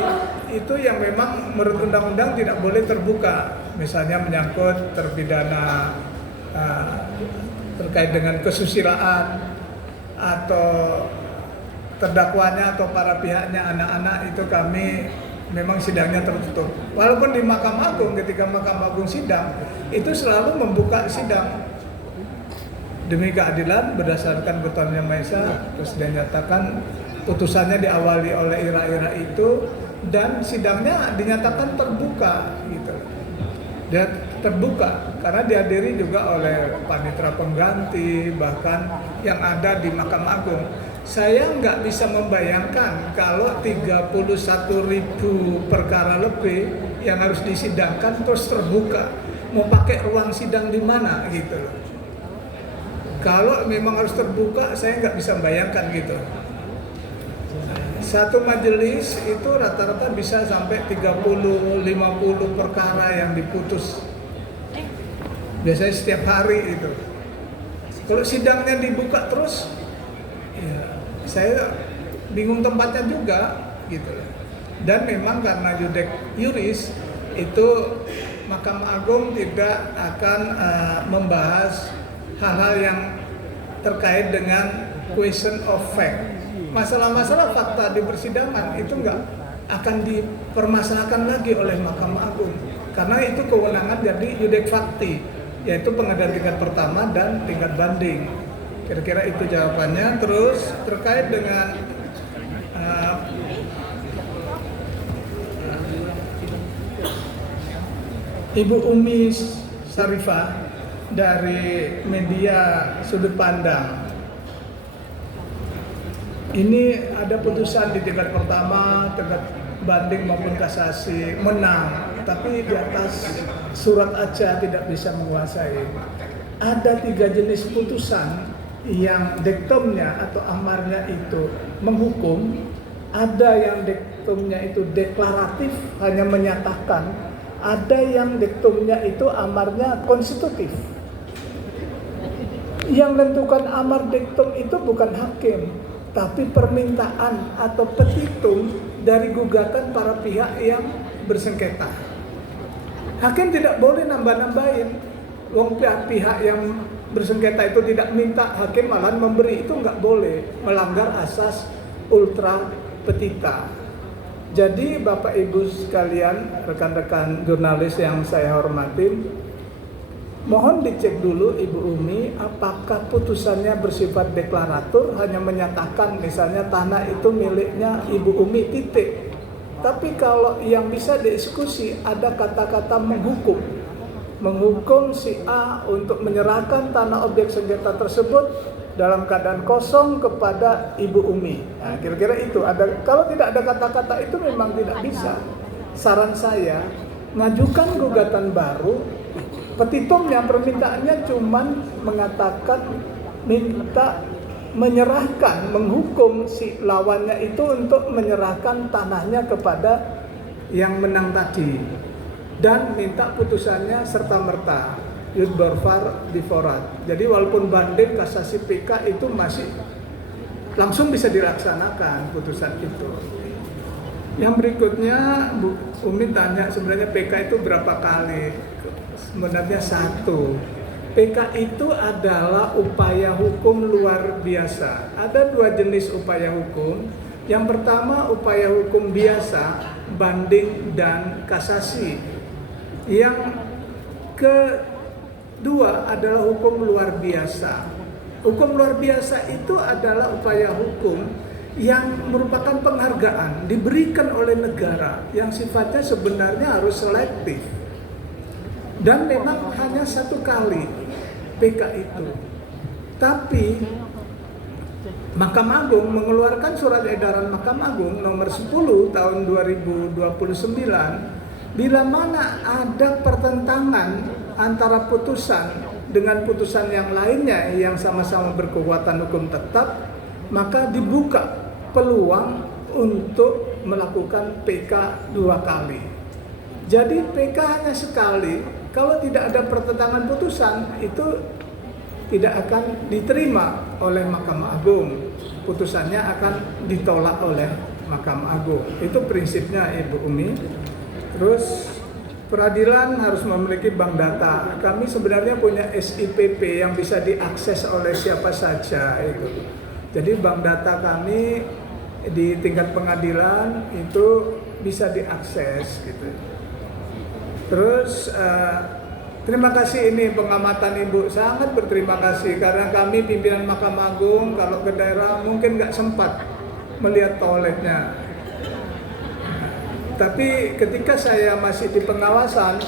itu yang memang menurut undang-undang tidak boleh terbuka, misalnya menyangkut terpidana terkait dengan kesusilaan, atau terdakwanya atau para pihaknya, anak-anak, itu kami memang sidangnya tertutup. Walaupun di Mahkamah Agung, ketika Mahkamah Agung sidang, itu selalu membuka sidang demi keadilan berdasarkan ketentuan Yang Maha Esa. Presiden nyatakan putusannya diawali oleh ira-ira itu, dan sidangnya dinyatakan terbuka gitu. Dan terbuka karena dihadiri juga oleh panitera pengganti, bahkan yang ada di Mahkamah Agung. Saya nggak bisa membayangkan kalau 31.000 perkara lebih yang harus disidangkan terus terbuka, mau pakai ruang sidang di mana gitu. Kalau memang harus terbuka, saya nggak bisa membayangkan gitu. Satu majelis itu rata-rata bisa sampai 30-50 perkara yang diputus. Biasanya setiap hari itu. Kalau sidangnya dibuka terus, ya saya bingung tempatnya juga gitu. Dan memang karena iudek iuris itu, Mahkamah Agung tidak akan membahas hal-hal yang terkait dengan question of fact. Masalah-masalah fakta di persidangan itu nggak akan dipermasalahkan lagi oleh Mahkamah Agung, karena itu kewenangan jadi iudek fakti, yaitu pengadilan tingkat pertama dan tingkat banding. Kira-kira itu jawabannya. Terus terkait dengan Ibu Umi Sarifah dari media Sudut Pandang. Ini ada putusan di tingkat pertama, tingkat banding maupun kasasi menang, tapi di atas surat aja tidak bisa menguasai. Ada 3 jenis putusan yang diktumnya atau amarnya itu menghukum, ada yang diktumnya itu deklaratif, hanya menyatakan, ada yang diktumnya itu amarnya konstitutif. Yang menentukan amar diktum itu bukan hakim, tapi permintaan atau petitum dari gugatan para pihak yang bersengketa. Hakim tidak boleh nambah-nambahin. Wong pihak yang bersengketa itu tidak minta, hakim malah memberi, itu nggak boleh, melanggar asas ultra petita. Jadi Bapak Ibu sekalian, rekan-rekan jurnalis yang saya hormati, mohon dicek dulu Ibu Umi, apakah putusannya bersifat deklaratur, hanya menyatakan misalnya tanah itu miliknya Ibu Umi titik. Tapi kalau yang bisa dieksekusi ada kata-kata menghukum si A untuk menyerahkan tanah objek sengketa tersebut dalam keadaan kosong kepada Ibu Umi. Nah, kira-kira itu ada. Kalau tidak ada kata-kata itu memang tidak bisa. Saran saya, ngajukan gugatan baru. Petitumnya, permintaannya cuman mengatakan minta menyerahkan, menghukum si lawannya itu untuk menyerahkan tanahnya kepada yang menang tadi dan minta putusannya serta-merta yudborfar diforat. Jadi walaupun banding kasasi PK itu masih langsung bisa dilaksanakan putusan itu. Yang berikutnya Bu Umi tanya sebenarnya PK itu berapa kali? Sebenarnya 1. PK itu adalah upaya hukum luar biasa. Ada 2 jenis upaya hukum. Yang pertama upaya hukum biasa, banding dan kasasi. Yang kedua adalah hukum luar biasa. Hukum luar biasa itu adalah upaya hukum yang merupakan penghargaan diberikan oleh negara yang sifatnya sebenarnya harus selektif. Dan memang hanya 1 kali PK itu. Tapi Mahkamah Agung mengeluarkan surat edaran Mahkamah Agung nomor 10 tahun 2029 bila mana ada pertentangan antara putusan dengan putusan yang lainnya yang sama-sama berkekuatan hukum tetap, maka dibuka peluang untuk melakukan PK 2 kali. Jadi PK hanya sekali. Kalau tidak ada pertentangan putusan, itu tidak akan diterima oleh Mahkamah Agung. Putusannya akan ditolak oleh Mahkamah Agung. Itu prinsipnya Ibu Umi. Terus peradilan harus memiliki bank data. Kami sebenarnya punya SIPP yang bisa diakses oleh siapa saja itu. Jadi bank data kami di tingkat pengadilan itu bisa diakses gitu. Terus terima kasih ini pengamatan Ibu, sangat berterima kasih karena kami pimpinan Mahkamah Agung kalau ke daerah mungkin nggak sempat melihat toiletnya. Tapi ketika saya masih di pengawasan,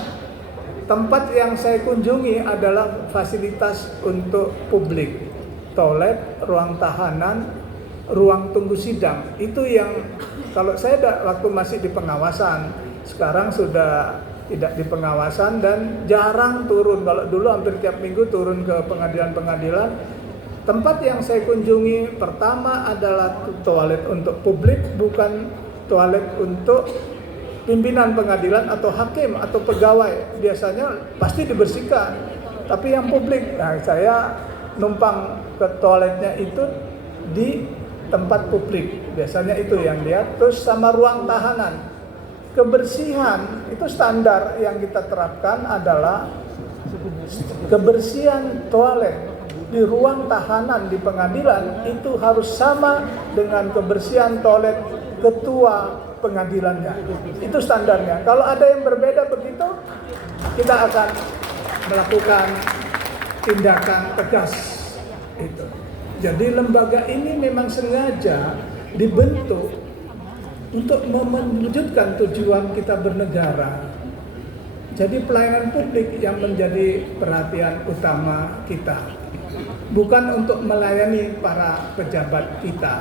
tempat yang saya kunjungi adalah fasilitas untuk publik, toilet, ruang tahanan, ruang tunggu sidang. Itu yang kalau saya waktu masih di pengawasan, sekarang sudah tidak di pengawasan dan jarang turun. Kalau dulu hampir tiap minggu turun ke pengadilan-pengadilan. Tempat yang saya kunjungi pertama adalah toilet untuk publik, bukan toilet untuk pimpinan pengadilan atau hakim atau pegawai. Biasanya pasti dibersihkan. Tapi yang publik, nah saya numpang ke toiletnya itu di tempat publik. Biasanya itu yang lihat. Terus sama ruang tahanan. Kebersihan itu standar yang kita terapkan adalah kebersihan toilet di ruang tahanan di pengadilan itu harus sama dengan kebersihan toilet ketua pengadilannya. Itu standarnya. Kalau ada yang berbeda begitu, kita akan melakukan tindakan tegas. Itu. Jadi lembaga ini memang sengaja dibentuk untuk mewujudkan tujuan kita bernegara. Jadi pelayanan publik yang menjadi perhatian utama kita, bukan untuk melayani para pejabat kita.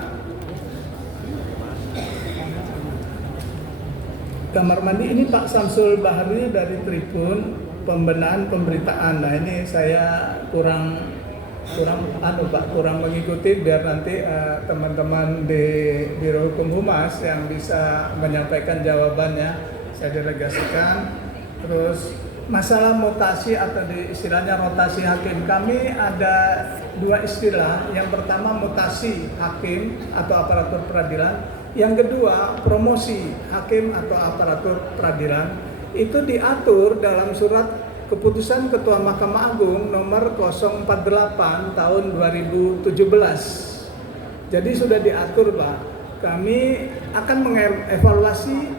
Kamar mandi ini Pak Samsul Bahri dari Tribun Pembenahan Pemberitaan. Nah ini saya kurang mengikuti, biar nanti teman-teman di Biro Hukum Humas yang bisa menyampaikan jawabannya saya delegasikan. Terus masalah mutasi atau istilahnya rotasi hakim, kami ada 2 istilah. Yang pertama mutasi hakim atau aparatur peradilan, yang kedua promosi hakim atau aparatur peradilan. Itu diatur dalam surat Keputusan Ketua Mahkamah Agung nomor 048 tahun 2017. Jadi sudah diatur Pak. Kami akan mengevaluasi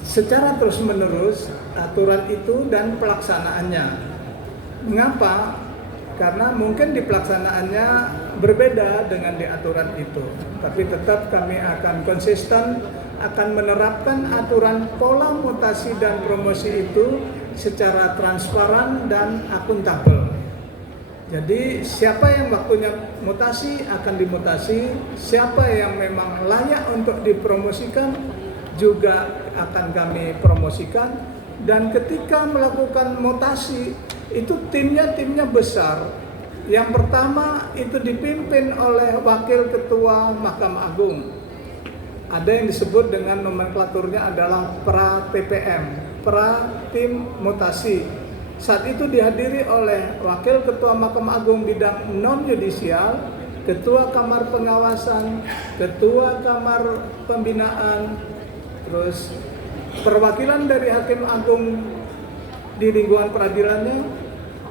secara terus-menerus aturan itu dan pelaksanaannya. Mengapa? Karena mungkin di pelaksanaannya berbeda dengan di aturan itu. Tapi tetap kami akan konsisten, akan menerapkan aturan pola mutasi dan promosi itu secara transparan dan akuntabel. Jadi siapa yang waktunya mutasi akan dimutasi, siapa yang memang layak untuk dipromosikan juga akan kami promosikan. Dan ketika melakukan mutasi itu timnya besar. Yang pertama itu dipimpin oleh Wakil Ketua Mahkamah Agung. Ada yang disebut dengan nomenklaturnya adalah pra-TPM, pra-tim mutasi. Saat itu dihadiri oleh Wakil Ketua Mahkamah Agung bidang non-yudisial, Ketua Kamar Pengawasan, Ketua Kamar Pembinaan, terus perwakilan dari Hakim Agung di lingkungan peradilannya,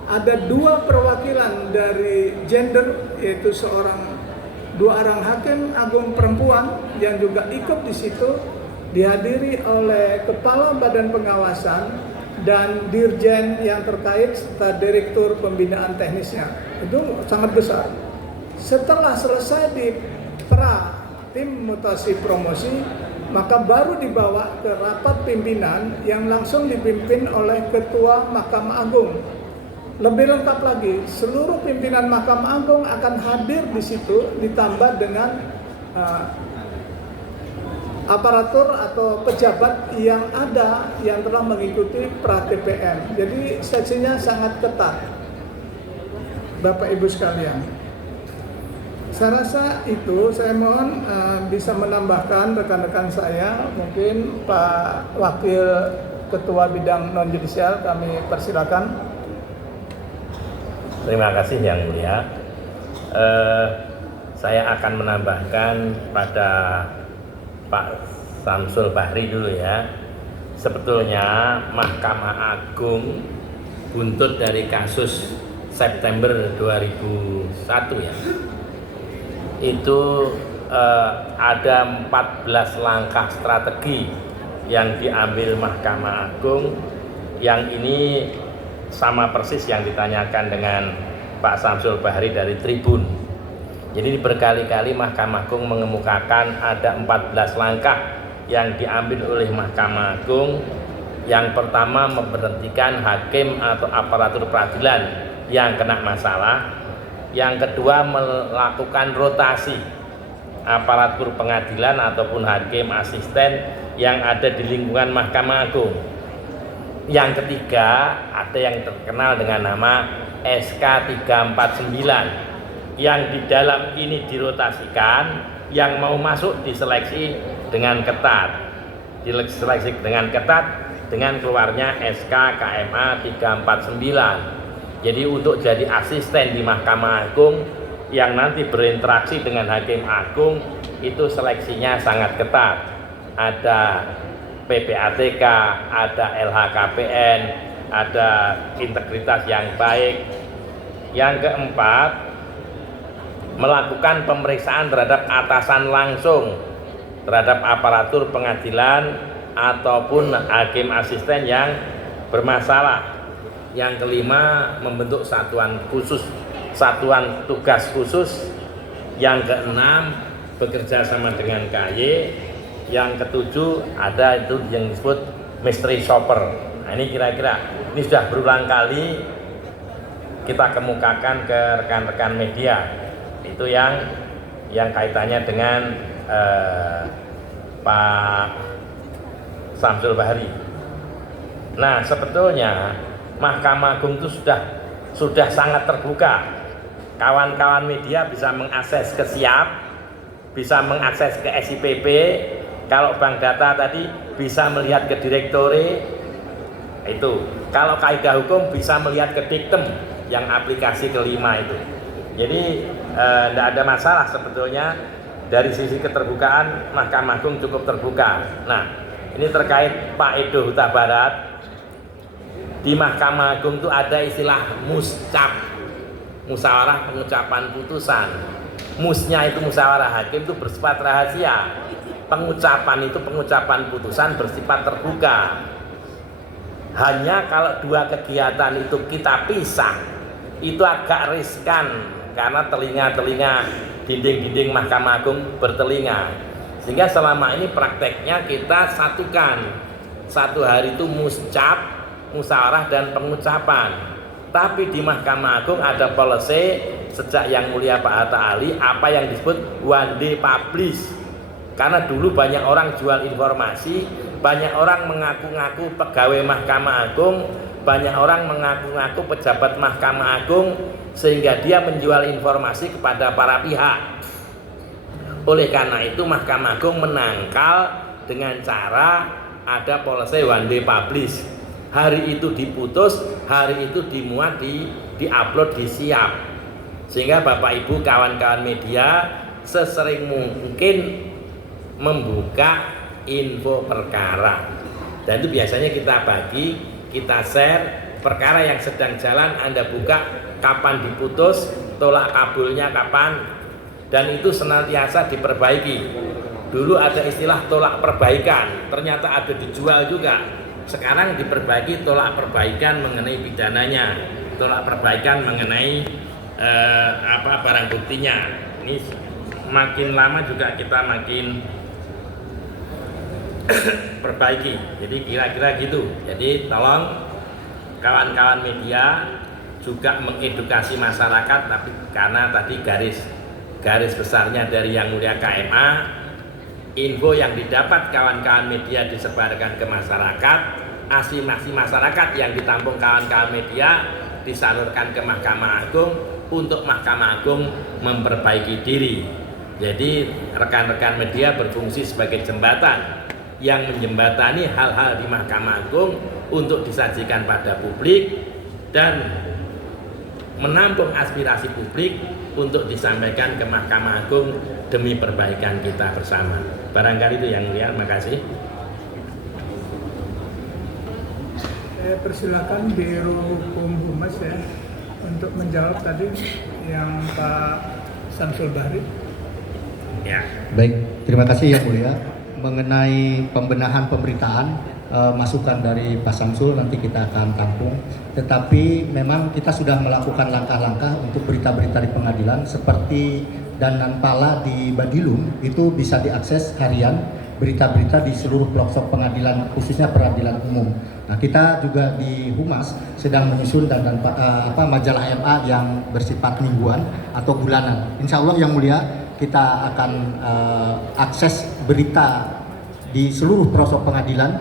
ada 2 perwakilan dari gender, yaitu dua orang Hakim Agung perempuan yang juga ikut di situ, dihadiri oleh Kepala Badan Pengawasan dan dirjen yang terkait serta direktur pembinaan teknisnya. Itu sangat besar. Setelah selesai di tim mutasi promosi, maka baru dibawa ke rapat pimpinan yang langsung dipimpin oleh Ketua Mahkamah Agung. Lebih lengkap lagi, seluruh pimpinan Mahkamah Agung akan hadir di situ, ditambah dengan aparatur atau pejabat yang ada yang telah mengikuti pra-TPM. Jadi seleksinya sangat ketat, Bapak Ibu sekalian. Saya rasa itu, saya mohon bisa menambahkan rekan-rekan saya, mungkin Pak Wakil Ketua Bidang Non-Judisial kami persilakan. Terima kasih Yang Mulia. Saya akan menambahkan pada Pak Samsul Bahri dulu ya. Sebetulnya Mahkamah Agung buntut dari kasus September 2001 ya. Itu ada 14 langkah strategi yang diambil Mahkamah Agung, yang ini sama persis yang ditanyakan dengan Pak Samsul Bahri dari Tribun. Jadi berkali-kali Mahkamah Agung mengemukakan ada 14 langkah yang diambil oleh Mahkamah Agung. Yang pertama, memberhentikan hakim atau aparatur peradilan yang kena masalah. Yang kedua, melakukan rotasi aparatur pengadilan ataupun hakim asisten yang ada di lingkungan Mahkamah Agung. Yang ketiga, ada yang terkenal dengan nama SK 349 yang di dalam ini dirotasikan, yang mau masuk diseleksi dengan ketat, dengan keluarnya SK KMA 349. Jadi untuk jadi asisten di Mahkamah Agung yang nanti berinteraksi dengan Hakim Agung itu seleksinya sangat ketat. Ada PPATK, ada LHKPN, ada integritas yang baik. Yang keempat, melakukan pemeriksaan terhadap atasan langsung terhadap aparatur pengadilan ataupun hakim asisten yang bermasalah. Yang kelima, membentuk satuan tugas khusus. Yang keenam, bekerja sama dengan KY. Yang ketujuh, ada itu yang disebut mystery shopper. Nah, ini kira-kira ini sudah berulang kali kita kemukakan ke rekan-rekan media. Itu yang kaitannya dengan Pak Samsul Bahri. Nah, sebetulnya Mahkamah Agung itu sudah sangat terbuka. Kawan-kawan media bisa mengakses ke SIAP, bisa mengakses ke SIPP. Kalau Bank Data tadi bisa melihat ke Direktore. Itu. Kalau kaidah hukum bisa melihat ke Diktem yang aplikasi kelima itu. Jadi tidak ada masalah sebetulnya dari sisi keterbukaan. Mahkamah Agung cukup terbuka. Nah, ini terkait Pak Edo Huta Barat. Di Mahkamah Agung itu ada istilah muscap, musyawarah pengucapan putusan. Musnya itu musyawarah hakim itu bersifat rahasia. Pengucapan itu pengucapan putusan bersifat terbuka. Hanya kalau dua kegiatan itu kita pisah, itu agak riskan. Karena telinga-telinga dinding-dinding Mahkamah Agung bertelinga, sehingga selama ini prakteknya kita satukan. Satu hari itu muscap, musyawarah dan pengucapan. Tapi di Mahkamah Agung ada policy sejak Yang Mulia Pak Hatta Ali apa yang disebut one day publish. Karena dulu banyak orang jual informasi, banyak orang mengaku-ngaku pegawai Mahkamah Agung, banyak orang mengaku-ngaku pejabat Mahkamah Agung, sehingga dia menjual informasi kepada para pihak. Oleh karena itu Mahkamah Agung menangkal dengan cara ada policy one day publish. Hari itu diputus, hari itu dimuat, di-upload, disiap. Sehingga Bapak Ibu kawan-kawan media sesering mungkin membuka info perkara. Dan itu biasanya kita bagi, kita share perkara yang sedang jalan Anda buka, kapan diputus, tolak kabulnya kapan. Dan itu senantiasa diperbaiki. Dulu ada istilah tolak perbaikan, ternyata ada dijual juga. Sekarang diperbaiki tolak perbaikan mengenai pidananya, tolak perbaikan mengenai barang buktinya. Ini makin lama juga kita makin perbaiki. Jadi kira-kira gitu. Jadi tolong kawan-kawan media juga mengedukasi masyarakat, tapi karena tadi garis besarnya dari Yang Mulia KMA, info yang didapat kawan-kawan media disebarkan ke masyarakat, aspirasi masyarakat yang ditampung kawan-kawan media disalurkan ke Mahkamah Agung untuk Mahkamah Agung memperbaiki diri. Jadi rekan-rekan media berfungsi sebagai jembatan yang menjembatani hal-hal di Mahkamah Agung untuk disajikan pada publik dan menampung aspirasi publik untuk disampaikan ke Mahkamah Agung demi perbaikan kita bersama. Barangkali itu Yang Mulia, makasih. Saya persilakan Biro Hukum Humas ya untuk menjawab tadi yang Pak Samsul Bahri. Ya. Baik, terima kasih Yang Mulia. Mengenai pembenahan pemberitaan, masukan dari Pak Samsul nanti kita akan tampung. Tetapi memang kita sudah melakukan langkah-langkah untuk berita-berita di pengadilan seperti Danan Pala di Badilung itu bisa diakses harian berita-berita di seluruh pelosok pengadilan, khususnya peradilan umum. Nah, kita juga di Humas sedang menyusun majalah MA yang bersifat mingguan atau bulanan. Insya Allah Yang Mulia, kita akan akses berita di seluruh pelosok pengadilan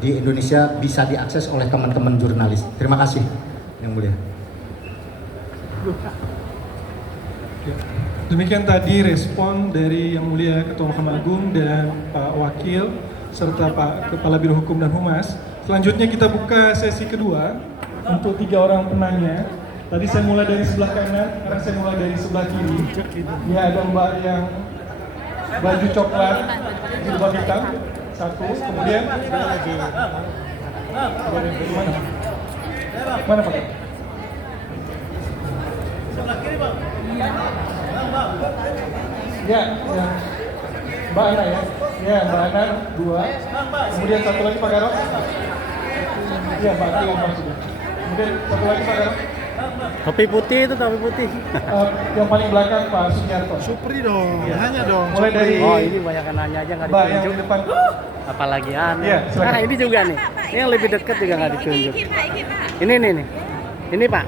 di Indonesia bisa diakses oleh teman-teman jurnalis. Terima kasih Yang Mulia. Demikian tadi respon dari Yang Mulia Ketua Mahkamah Agung dan Pak Wakil serta Pak Kepala Biro Hukum dan Humas. Selanjutnya kita buka sesi kedua untuk 3 orang penanya. Tadi saya mulai dari sebelah kanan, sekarang saya mulai dari sebelah kiri. Ya, ada Mbak yang baju coklat, jilbab hitam, satu. Kemudian mana Pak? Sebelah kiri Pak. Ya, Mbak Ana ya. Ya, Mbak Ana 2. Kemudian satu lagi Pak Garot. Ya, Mbak Ana maksudnya. Kemudian satu lagi Pak Garot. Topi putih itu, topi putih. Yang paling belakang Pak Sugiarto. Supri dong, Ya. hanya dong. Mulai dari Oh, ini banyak nanya aja nggak Mbak yang ditunjuk. di depan. Apalagi aneh. Iya, silakan. Nah, ini juga nih. Ini yang lebih dekat juga nggak ditunjuk. Ini nih. Ini Pak.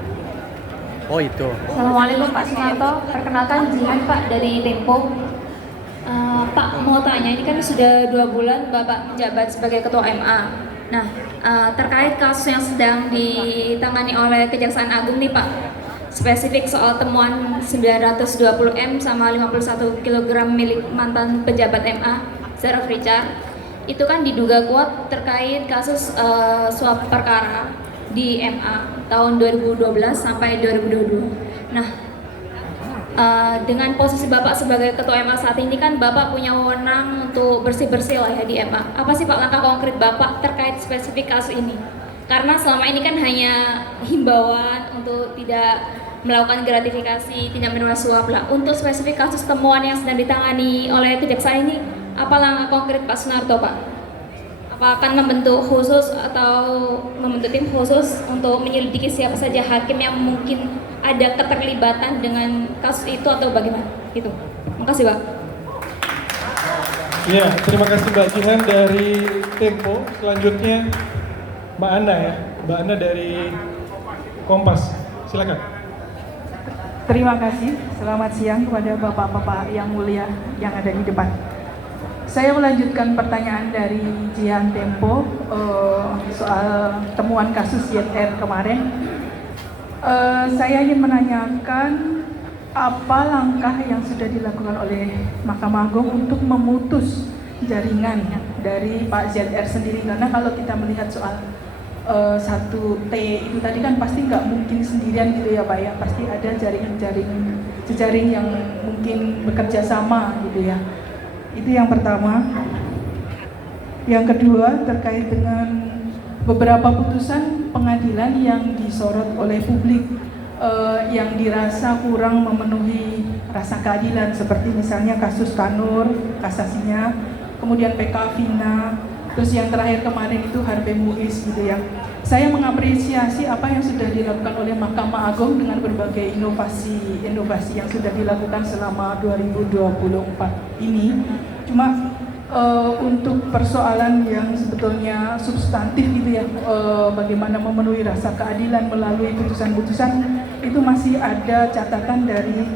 Oh itu. Assalamualaikum Pak Sunarto, perkenalkan Jihan Pak dari Tempo. Pak mau tanya, ini kan sudah 2 bulan Bapak menjabat sebagai Ketua MA. Nah, terkait kasus yang sedang ditangani oleh Kejaksaan Agung nih Pak, spesifik soal temuan 920 M sama 51 kg milik mantan pejabat MA, Syarif Richard, itu kan diduga kuat terkait kasus suap perkara di MA tahun 2012 sampai 2022. Nah, dengan posisi Bapak sebagai Ketua MA saat ini kan Bapak punya wewenang untuk bersih-bersih lah ya di MA. Apa sih Pak langkah konkret Bapak terkait spesifik kasus ini? Karena selama ini kan hanya himbauan untuk tidak melakukan gratifikasi, tidak menerima suap lah. Untuk spesifik kasus temuan yang sedang ditangani oleh Kejaksaan ini, apa langkah konkret Pak Sunarto Pak? Apa akan membentuk khusus atau membentuk tim khusus untuk menyelidiki siapa saja hakim yang mungkin ada keterlibatan dengan kasus itu atau bagaimana? Gitu. Makasih Pak. Ya, terima kasih Mbak Jihan dari Tempo. Selanjutnya Mbak Ana ya, Mbak Ana dari Kompas. Silakan. Terima kasih. Selamat siang kepada bapak-bapak yang mulia yang ada di depan. Saya melanjutkan pertanyaan dari Jihan Tempo soal temuan kasus ZR kemarin. Saya ingin menanyakan apa langkah yang sudah dilakukan oleh Mahkamah Agung untuk memutus jaringan dari Pak ZR sendiri, karena kalau kita melihat soal 1T itu tadi kan pasti nggak mungkin sendirian gitu ya Pak ya, pasti ada jejaring yang mungkin bekerja sama gitu ya. Itu yang pertama. Yang kedua terkait dengan beberapa putusan pengadilan yang disorot oleh publik, yang dirasa kurang memenuhi rasa keadilan, seperti misalnya kasus Tanur kasasinya, kemudian PK Vina, terus yang terakhir kemarin itu Harvey Muiz gitu ya. Saya mengapresiasi apa yang sudah dilakukan oleh Mahkamah Agung dengan berbagai inovasi yang sudah dilakukan selama 2024 ini. Cuma untuk persoalan yang sebetulnya substantif gitu ya, bagaimana memenuhi rasa keadilan melalui putusan-putusan, itu masih ada catatan dari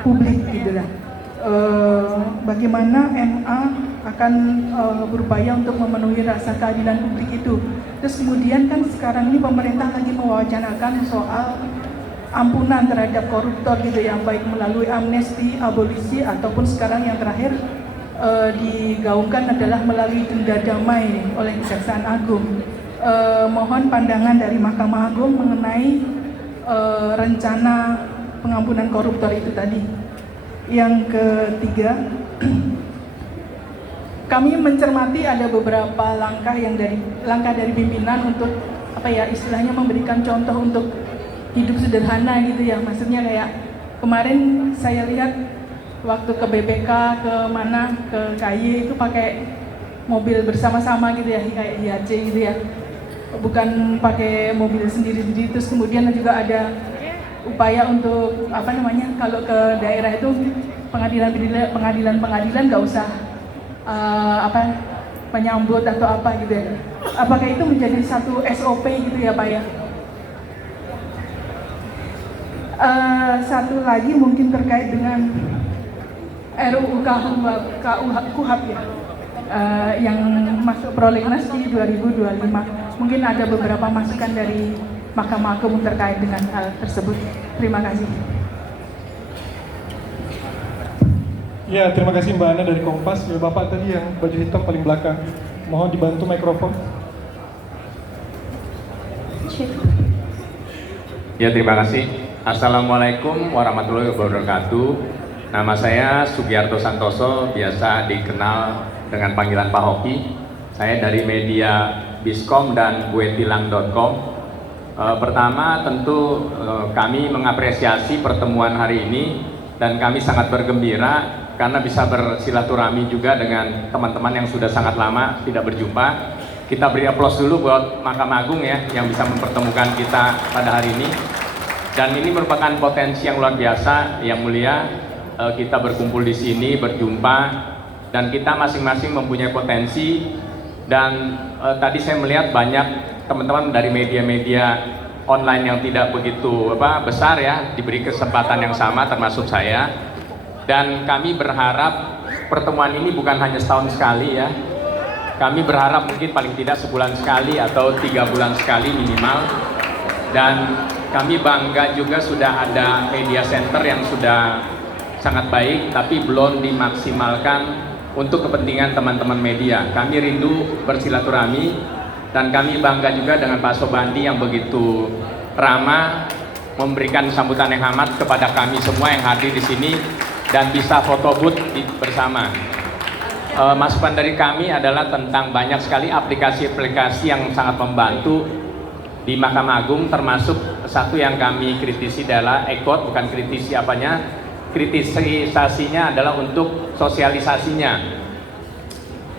publik gitu lah. Bagaimana MA akan berupaya untuk memenuhi rasa keadilan publik itu. Terus kemudian kan sekarang ini pemerintah lagi mewacanakan soal ampunan terhadap koruptor gitu ya, baik melalui amnesti, abolisi, ataupun sekarang yang terakhir digaungkan adalah melalui denda damai oleh Kejaksaan Agung. Mohon pandangan dari Mahkamah Agung mengenai rencana pengampunan koruptor itu tadi. Yang ketiga, kami mencermati ada beberapa langkah dari pimpinan untuk apa ya, istilahnya memberikan contoh untuk hidup sederhana gitu ya. Maksudnya kayak kemarin saya lihat waktu ke BPK, ke KY itu pakai mobil bersama-sama gitu ya, kayak IAC gitu ya, bukan pakai mobil sendiri-sendiri. Terus kemudian juga ada upaya untuk apa namanya, kalau ke daerah itu pengadilan nggak usah menyambut atau apa gitu ya. Apakah itu menjadi satu SOP gitu ya Pak ya? Satu lagi mungkin terkait dengan RUU KUHP ya, yang masuk prolegnas di 2025. Mungkin ada beberapa masukan dari Mahkamah Agung terkait dengan hal tersebut. Terima kasih. Ya, terima kasih Mbak Ana dari Kompas. Bapak tadi yang baju hitam paling belakang, mohon dibantu mikrofon. Ya, terima kasih. Assalamualaikum warahmatullahi wabarakatuh. Nama saya Sugiarto Santoso, biasa dikenal dengan panggilan Pak Hoki. Saya dari media Biskom dan guetilang.com. Pertama tentu kami mengapresiasi pertemuan hari ini dan kami sangat bergembira karena bisa bersilaturahmi juga dengan teman-teman yang sudah sangat lama tidak berjumpa. Kita beri aplaus dulu buat Mahkamah Agung ya yang bisa mempertemukan kita pada hari ini. Dan ini merupakan potensi yang luar biasa, yang mulia. Kita berkumpul di sini, berjumpa, dan kita masing-masing mempunyai potensi. Dan tadi saya melihat banyak teman-teman dari media-media online yang tidak begitu besar ya, diberi kesempatan yang sama termasuk saya. Dan kami berharap pertemuan ini bukan hanya setahun sekali ya. Kami berharap mungkin paling tidak sebulan sekali atau 3 bulan sekali minimal. Dan kami bangga juga sudah ada media center yang sudah sangat baik tapi belum dimaksimalkan untuk kepentingan teman-teman media. Kami rindu bersilaturahmi. Dan kami bangga juga dengan Pak Sobandi yang begitu ramah, memberikan sambutan yang hangat kepada kami semua yang hadir di sini dan bisa foto booth bersama. Masukan dari kami adalah tentang banyak sekali aplikasi-aplikasi yang sangat membantu di Mahkamah Agung, termasuk satu yang kami kritisi adalah ECOT, bukan kritisi apanya, kritisasinya adalah untuk sosialisasinya.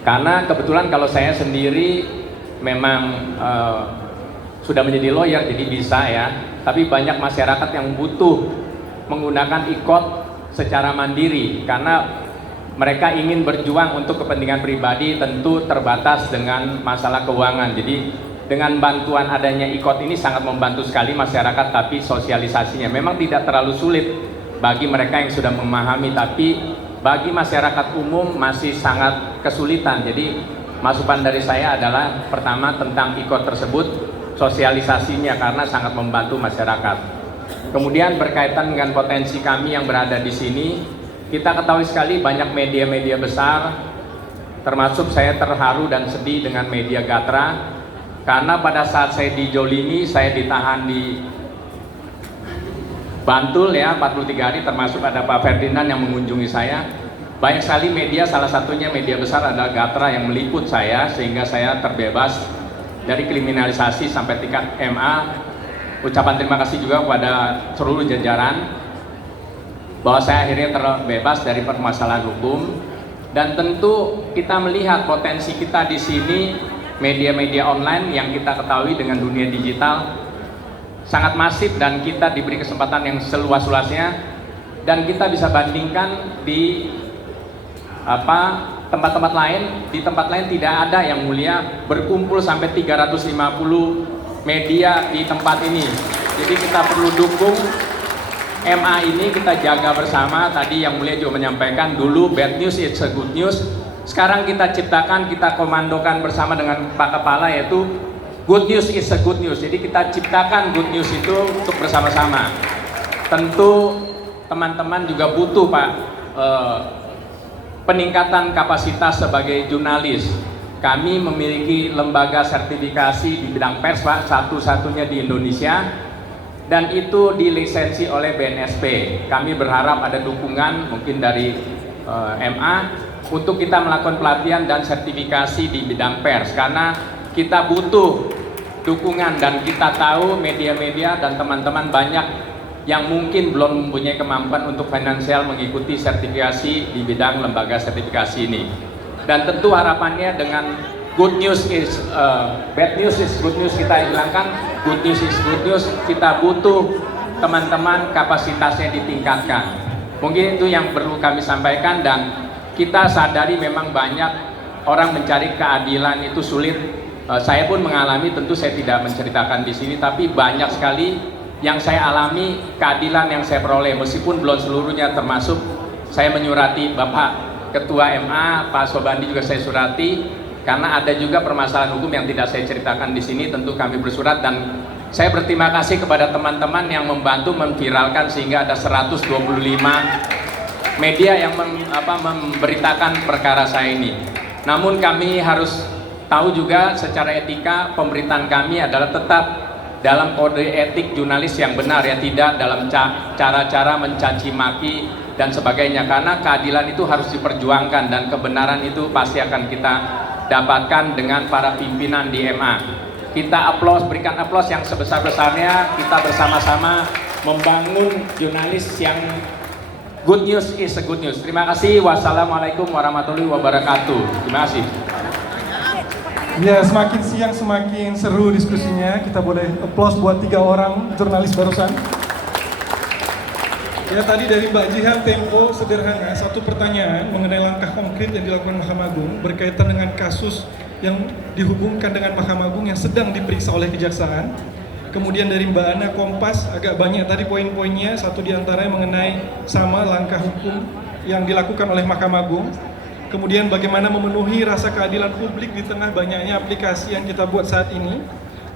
Karena kebetulan kalau saya sendiri memang sudah menjadi lawyer jadi bisa ya, tapi banyak masyarakat yang butuh menggunakan IQOT secara mandiri karena mereka ingin berjuang untuk kepentingan pribadi, tentu terbatas dengan masalah keuangan. Jadi dengan bantuan adanya IKOT ini sangat membantu sekali masyarakat, tapi sosialisasinya memang tidak terlalu sulit bagi mereka yang sudah memahami, tapi bagi masyarakat umum masih sangat kesulitan. Jadi masukan dari saya adalah pertama tentang IKOT tersebut, sosialisasinya karena sangat membantu masyarakat. Kemudian berkaitan dengan potensi kami yang berada di sini, kita ketahui sekali banyak media-media besar, termasuk saya terharu dan sedih dengan media Gatra, karena pada saat saya dijolimi, saya ditahan di Bantul ya 43 hari, termasuk ada Pak Ferdinand yang mengunjungi saya. Banyak sekali media, salah satunya media besar adalah Gatra yang meliput saya sehingga saya terbebas dari kriminalisasi sampai tingkat MA. Ucapan terima kasih juga kepada seluruh jajaran bahwa saya akhirnya terbebas dari permasalahan hukum. Dan tentu kita melihat potensi kita di sini, media-media online yang kita ketahui dengan dunia digital sangat masif dan kita diberi kesempatan yang seluas-luasnya, dan kita bisa bandingkan di tempat-tempat lain. Di tempat lain tidak ada yang mulia berkumpul sampai 350 media di tempat ini. Jadi kita perlu dukung MA ini, kita jaga bersama. Tadi yang mulia juga menyampaikan dulu bad news it's a good news. Sekarang kita ciptakan, kita komandokan bersama dengan Pak Kepala, yaitu good news is a good news. Jadi kita ciptakan good news itu untuk bersama-sama. Tentu teman-teman juga butuh Pak peningkatan kapasitas sebagai jurnalis. Kami memiliki lembaga sertifikasi di bidang pers Pak, satu-satunya di Indonesia, dan itu dilisensi oleh BNSP. Kami berharap ada dukungan mungkin dari MA untuk kita melakukan pelatihan dan sertifikasi di bidang pers, karena kita butuh dukungan dan kita tahu media-media dan teman-teman banyak yang mungkin belum mempunyai kemampuan untuk finansial mengikuti sertifikasi di bidang lembaga sertifikasi ini. Dan tentu harapannya dengan good news is bad news is good news kita hilangkan, good news is good news, kita butuh teman-teman kapasitasnya ditingkatkan. Mungkin itu yang perlu kami sampaikan, dan kita sadari memang banyak orang mencari keadilan itu sulit. Saya pun mengalami, tentu saya tidak menceritakan di sini, tapi banyak sekali yang saya alami, keadilan yang saya peroleh meskipun belum seluruhnya, termasuk saya menyurati Bapak Ketua MA, Pak Sobandi juga saya surati, karena ada juga permasalahan hukum yang tidak saya ceritakan di sini. Tentu kami bersurat, dan saya berterima kasih kepada teman-teman yang membantu memviralkan sehingga ada 125 media yang memberitakan perkara saya ini. Namun kami harus tahu juga secara etika pemberitaan kami adalah tetap dalam kode etik jurnalis yang benar, ya, tidak dalam cara-cara mencaci maki dan sebagainya, karena keadilan itu harus diperjuangkan dan kebenaran itu pasti akan kita dapatkan dengan para pimpinan di MA. Kita berikan aplaus yang sebesar-besarnya, kita bersama-sama membangun jurnalis yang good news is a good news. Terima kasih. Wassalamualaikum warahmatullahi wabarakatuh. Terima kasih. Ya, semakin siang semakin seru diskusinya. Kita boleh aplaus buat 3 orang jurnalis barusan. Ya, tadi dari Mbak Jihan Tempo sederhana, satu pertanyaan mengenai langkah konkret yang dilakukan Mahkamah Agung berkaitan dengan kasus yang dihubungkan dengan Mahkamah Agung yang sedang diperiksa oleh Kejaksaan. Kemudian dari Mbak Ana Kompas agak banyak tadi poin-poinnya, satu diantaranya mengenai sama langkah hukum yang dilakukan oleh Mahkamah Agung. Kemudian bagaimana memenuhi rasa keadilan publik di tengah banyaknya aplikasi yang kita buat saat ini.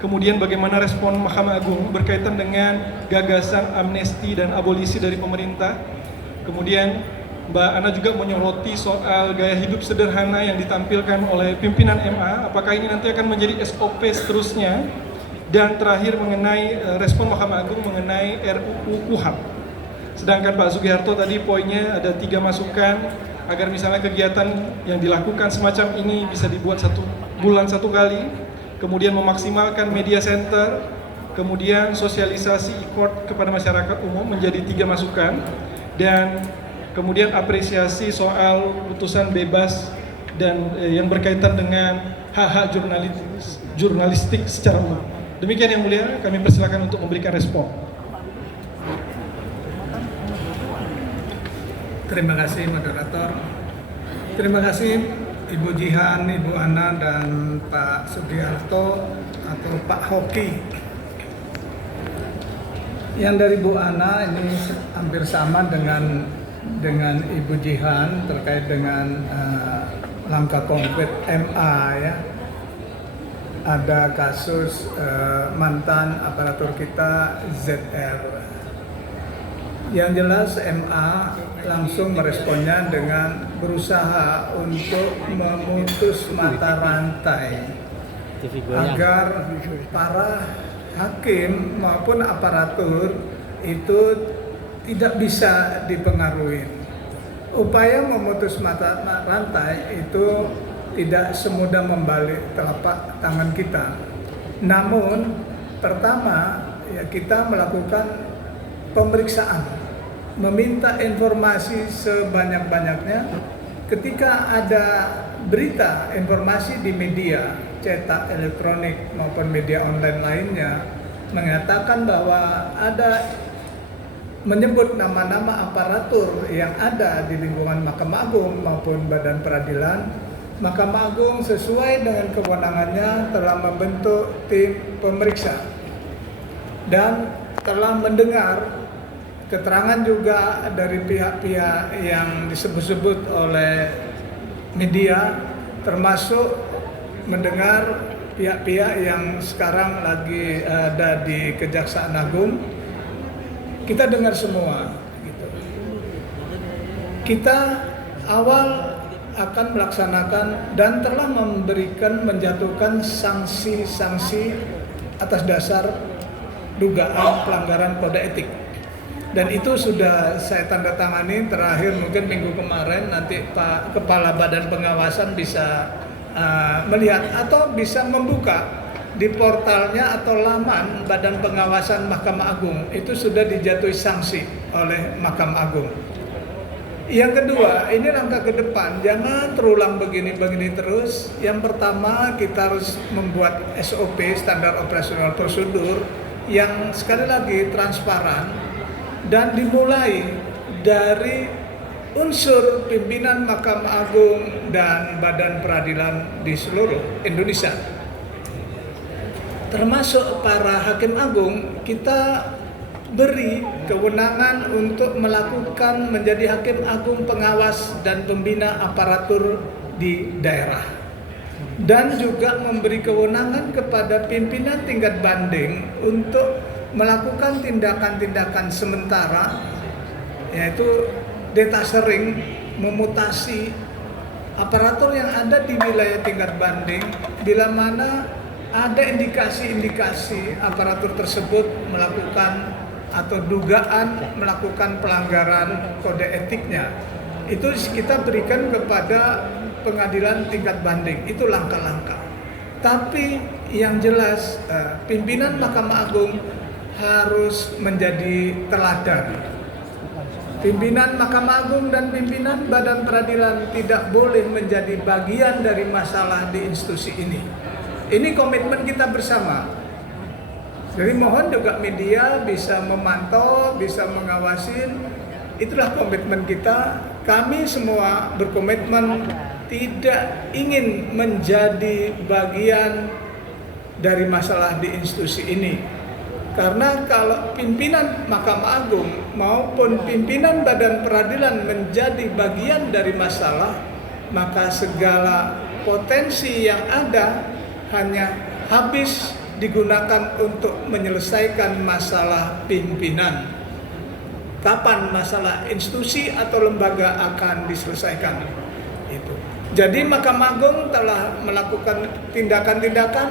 Kemudian bagaimana respon Mahkamah Agung berkaitan dengan gagasan amnesti dan abolisi dari pemerintah. Kemudian Mbak Ana juga menyoroti soal gaya hidup sederhana yang ditampilkan oleh pimpinan MA, apakah ini nanti akan menjadi SOP seterusnya. Dan terakhir mengenai respon Mahkamah Agung mengenai RUU KUHP. Sedangkan Pak Sugiharto tadi poinnya ada 3 masukan agar misalnya kegiatan yang dilakukan semacam ini bisa dibuat 1 bulan 1 kali, kemudian memaksimalkan media center, kemudian sosialisasi e-court kepada masyarakat umum menjadi 3 masukan, dan kemudian apresiasi soal putusan bebas dan yang berkaitan dengan hak-hak jurnalistik secara umum. Demikian yang mulia, kami persilakan untuk memberikan respon. Terima kasih moderator. Terima kasih Ibu Jihan, Ibu Ana, dan Pak Sugiharto atau Pak Hoki. Yang dari Bu Ana ini hampir sama dengan Ibu Jihan terkait dengan langkah konkret MA ya. Ada kasus mantan aparatur kita ZR. Yang jelas MA langsung meresponnya dengan berusaha untuk memutus mata rantai agar para hakim maupun aparatur itu tidak bisa dipengaruhi. Upaya memutus mata rantai itu tidak semudah membalik telapak tangan kita. Namun pertama ya kita melakukan pemeriksaan, meminta informasi sebanyak-banyaknya. Ketika ada berita, informasi di media cetak, elektronik maupun media online lainnya mengatakan bahwa ada menyebut nama-nama aparatur yang ada di lingkungan Mahkamah Agung maupun Badan Peradilan, Mahkamah Agung sesuai dengan kewenangannya telah membentuk tim pemeriksa dan telah mendengar keterangan juga dari pihak-pihak yang disebut-sebut oleh media, termasuk mendengar pihak-pihak yang sekarang lagi ada di Kejaksaan Agung. Kita dengar semua gitu. Kita awal akan melaksanakan dan telah menjatuhkan sanksi-sanksi atas dasar dugaan pelanggaran kode etik. Dan itu sudah saya tanda tangani terakhir mungkin minggu kemarin. Nanti Pak Kepala Badan Pengawasan bisa melihat atau bisa membuka di portalnya atau laman Badan Pengawasan Mahkamah Agung. Itu sudah dijatuhi sanksi oleh Mahkamah Agung. Yang kedua, ini langkah ke depan, jangan terulang begini-begini terus. Yang pertama, kita harus membuat SOP, standar operasional prosedur, yang sekali lagi transparan dan dimulai dari unsur pimpinan Mahkamah Agung dan Badan Peradilan di seluruh Indonesia. Termasuk para Hakim Agung, kita beri kewenangan untuk melakukan menjadi Hakim Agung pengawas dan pembina aparatur di daerah, dan juga memberi kewenangan kepada pimpinan tingkat banding untuk melakukan tindakan-tindakan sementara, yaitu detasering, memutasi aparatur yang ada di wilayah tingkat banding bila mana ada indikasi-indikasi aparatur tersebut melakukan atau dugaan melakukan pelanggaran kode etiknya. Itu kita berikan kepada pengadilan tingkat banding. Itu langkah-langkah. Tapi yang jelas pimpinan Mahkamah Agung harus menjadi teladan. Pimpinan Mahkamah Agung dan pimpinan Badan Peradilan tidak boleh menjadi bagian dari masalah di institusi ini. Ini komitmen kita bersama. Jadi mohon juga media bisa memantau, bisa mengawasin. Itulah komitmen kita. Kami semua berkomitmen tidak ingin menjadi bagian dari masalah di institusi ini. Karena kalau pimpinan Mahkamah Agung maupun pimpinan Badan Peradilan menjadi bagian dari masalah, maka segala potensi yang ada hanya habis digunakan untuk menyelesaikan masalah pimpinan. Kapan masalah institusi atau lembaga akan diselesaikan? Itu. Jadi Mahkamah Agung telah melakukan tindakan-tindakan,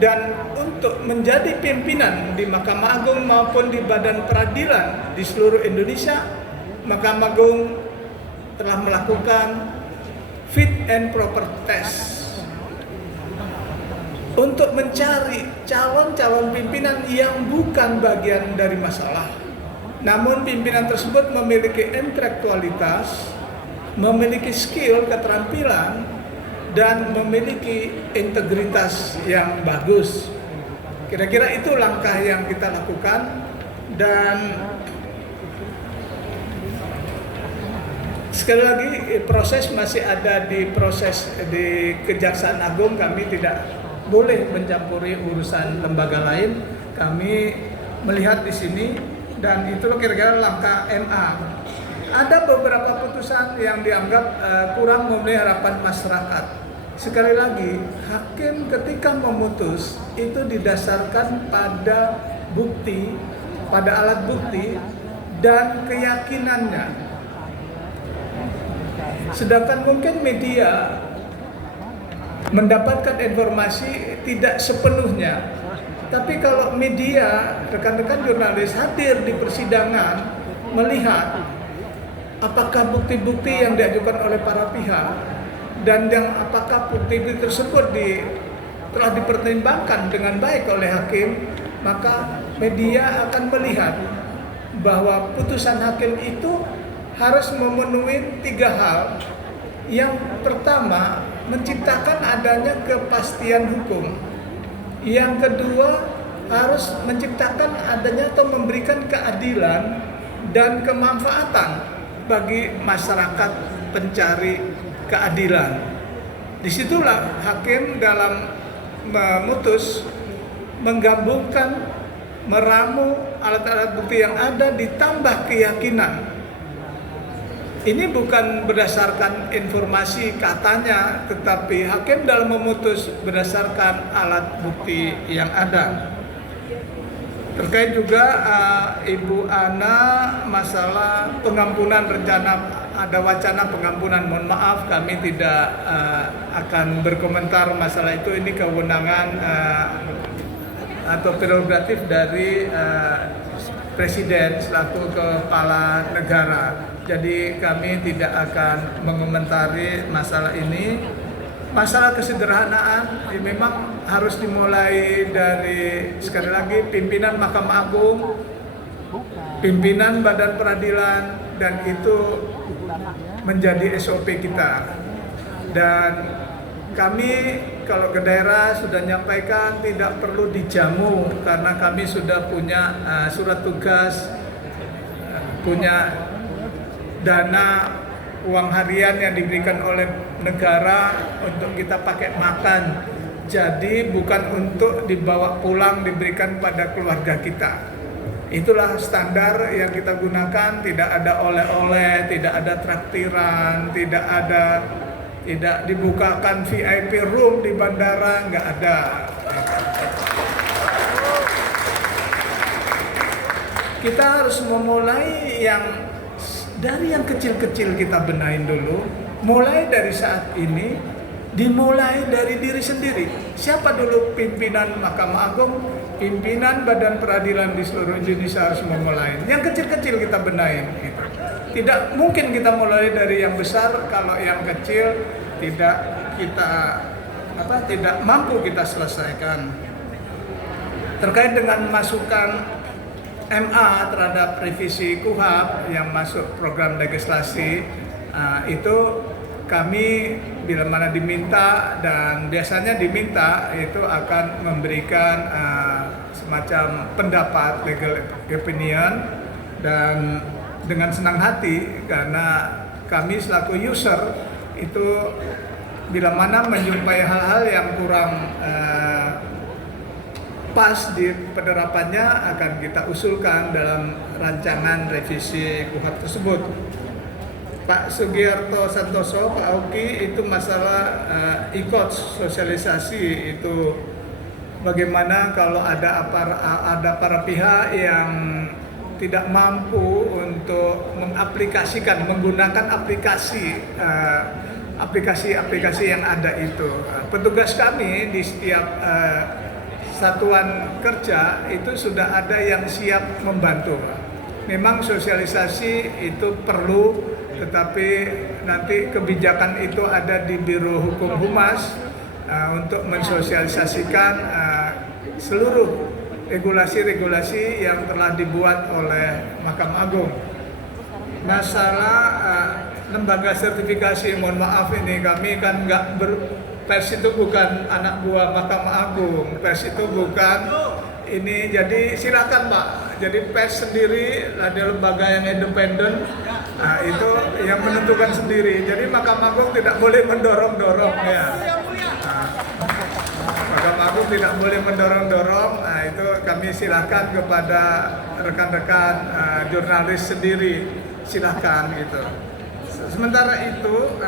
dan untuk menjadi pimpinan di Mahkamah Agung maupun di Badan Peradilan di seluruh Indonesia, Mahkamah Agung telah melakukan fit and proper test untuk mencari calon-calon pimpinan yang bukan bagian dari masalah. Namun pimpinan tersebut memiliki intelektualitas, memiliki skill, keterampilan, dan memiliki integritas yang bagus. Kira-kira itu langkah yang kita lakukan, dan sekali lagi proses masih ada di proses di Kejaksaan Agung. Kami tidak boleh mencampuri urusan lembaga lain. Kami melihat di sini, dan itu kira-kira langkah MA. Ada beberapa putusan yang dianggap kurang memenuhi harapan masyarakat. Sekali lagi, hakim ketika memutus itu didasarkan pada bukti, pada alat bukti dan keyakinannya. Sedangkan mungkin media mendapatkan informasi tidak sepenuhnya. Tapi kalau media, rekan-rekan jurnalis hadir di persidangan, melihat apakah bukti-bukti yang diajukan oleh para pihak dan yang apakah bukti-bukti tersebut telah dipertimbangkan dengan baik oleh hakim, maka media akan melihat bahwa putusan hakim itu harus memenuhi 3 hal. Yang pertama, menciptakan adanya kepastian hukum. Yang kedua, harus menciptakan adanya atau memberikan keadilan dan kemanfaatan bagi masyarakat pencari keadilan. Disitulah hakim dalam memutus menggabungkan, meramu alat-alat bukti yang ada ditambah keyakinan. Ini bukan berdasarkan informasi katanya, tetapi hakim dalam memutus berdasarkan alat bukti yang ada. Terkait juga Ibu Ana masalah pengampunan rencana, ada wacana pengampunan. Mohon maaf, kami tidak akan berkomentar masalah itu. Ini kewenangan atau prerogatif dari Presiden selaku kepala negara. Jadi kami tidak akan mengomentari masalah ini. Masalah kesederhanaan memang harus dimulai dari, sekali lagi, pimpinan Mahkamah Agung, pimpinan Badan Peradilan, dan itu menjadi SOP kita. Dan kami kalau ke daerah sudah menyampaikan tidak perlu dijamu, karena kami sudah punya surat tugas, punya dana uang harian yang diberikan oleh negara untuk kita pakai makan. Jadi bukan untuk dibawa pulang diberikan pada keluarga kita. Itulah standar yang kita gunakan. Tidak ada oleh-oleh, tidak ada traktiran, tidak dibukakan VIP room di bandara, nggak ada. Kita harus memulai dari yang kecil-kecil, kita benahin dulu. Mulai dari saat ini, dimulai dari diri sendiri. Siapa dulu pimpinan Mahkamah Agung, pimpinan Badan Peradilan di seluruh Indonesia harus memulai. Yang kecil-kecil kita benahin. Gitu. Tidak mungkin kita mulai dari yang besar kalau yang kecil tidak mampu kita selesaikan. Terkait dengan masukan MA terhadap revisi KUHP yang masuk program legislasi, itu kami bila mana diminta, dan biasanya diminta, itu akan memberikan semacam pendapat, legal opinion, dan dengan senang hati karena kami selaku user itu bila mana menjumpai hal-hal yang kurang pas di penerapannya akan kita usulkan dalam rancangan revisi KUHP tersebut. Pak Sugiarto Santoso, Pak Auki, itu masalah e-coach sosialisasi itu bagaimana kalau ada para pihak yang tidak mampu untuk menggunakan aplikasi yang ada itu. Petugas kami di setiap satuan kerja itu sudah ada yang siap membantu. Memang sosialisasi itu perlu, tetapi nanti kebijakan itu ada di Biro Hukum Humas untuk mensosialisasikan seluruh regulasi-regulasi yang telah dibuat oleh Mahkamah Agung. Masalah lembaga sertifikasi, mohon maaf ini kami kan pers itu bukan anak buah Mahkamah Agung, pers itu bukan ini, jadi silakan Pak, jadi pers sendiri ada lembaga yang independen, itu yang menentukan sendiri, jadi Mahkamah Agung tidak boleh mendorong-dorong ya. Mahkamah Agung tidak boleh mendorong-dorong, nah itu kami silahkan kepada rekan-rekan jurnalis sendiri, silahkan gitu. Sementara itu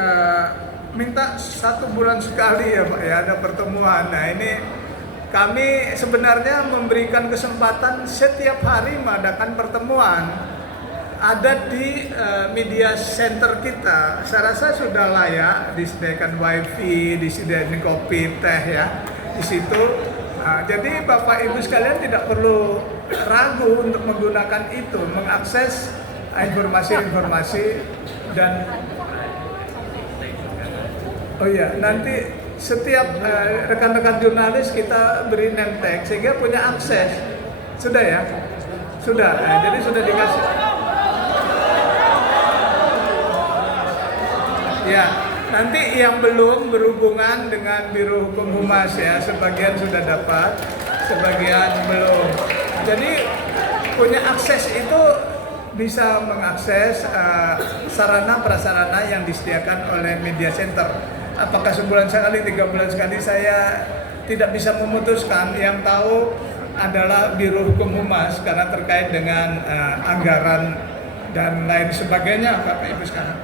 minta 1 bulan sekali ya Pak ya ada pertemuan. Nah ini kami sebenarnya memberikan kesempatan setiap hari mengadakan pertemuan. Ada di media center kita, saya rasa sudah layak disediakan wifi, disediakan kopi, teh ya di situ. Jadi Bapak Ibu sekalian tidak perlu ragu untuk menggunakan itu, mengakses informasi-informasi dan oh iya nanti setiap rekan-rekan jurnalis kita beri name tag sehingga punya akses. Sudah ya? Sudah. Jadi sudah dikasih. Ya, nanti yang belum berhubungan dengan Biro Hukum Humas ya, sebagian sudah dapat, sebagian belum. Jadi punya akses itu bisa mengakses sarana prasarana yang disediakan oleh media center. Apakah sebulan sekali, 3 bulan sekali, saya tidak bisa memutuskan. Yang tahu adalah Biro Hukum Humas karena terkait dengan anggaran dan lain sebagainya, Bapak Ibu sekarang.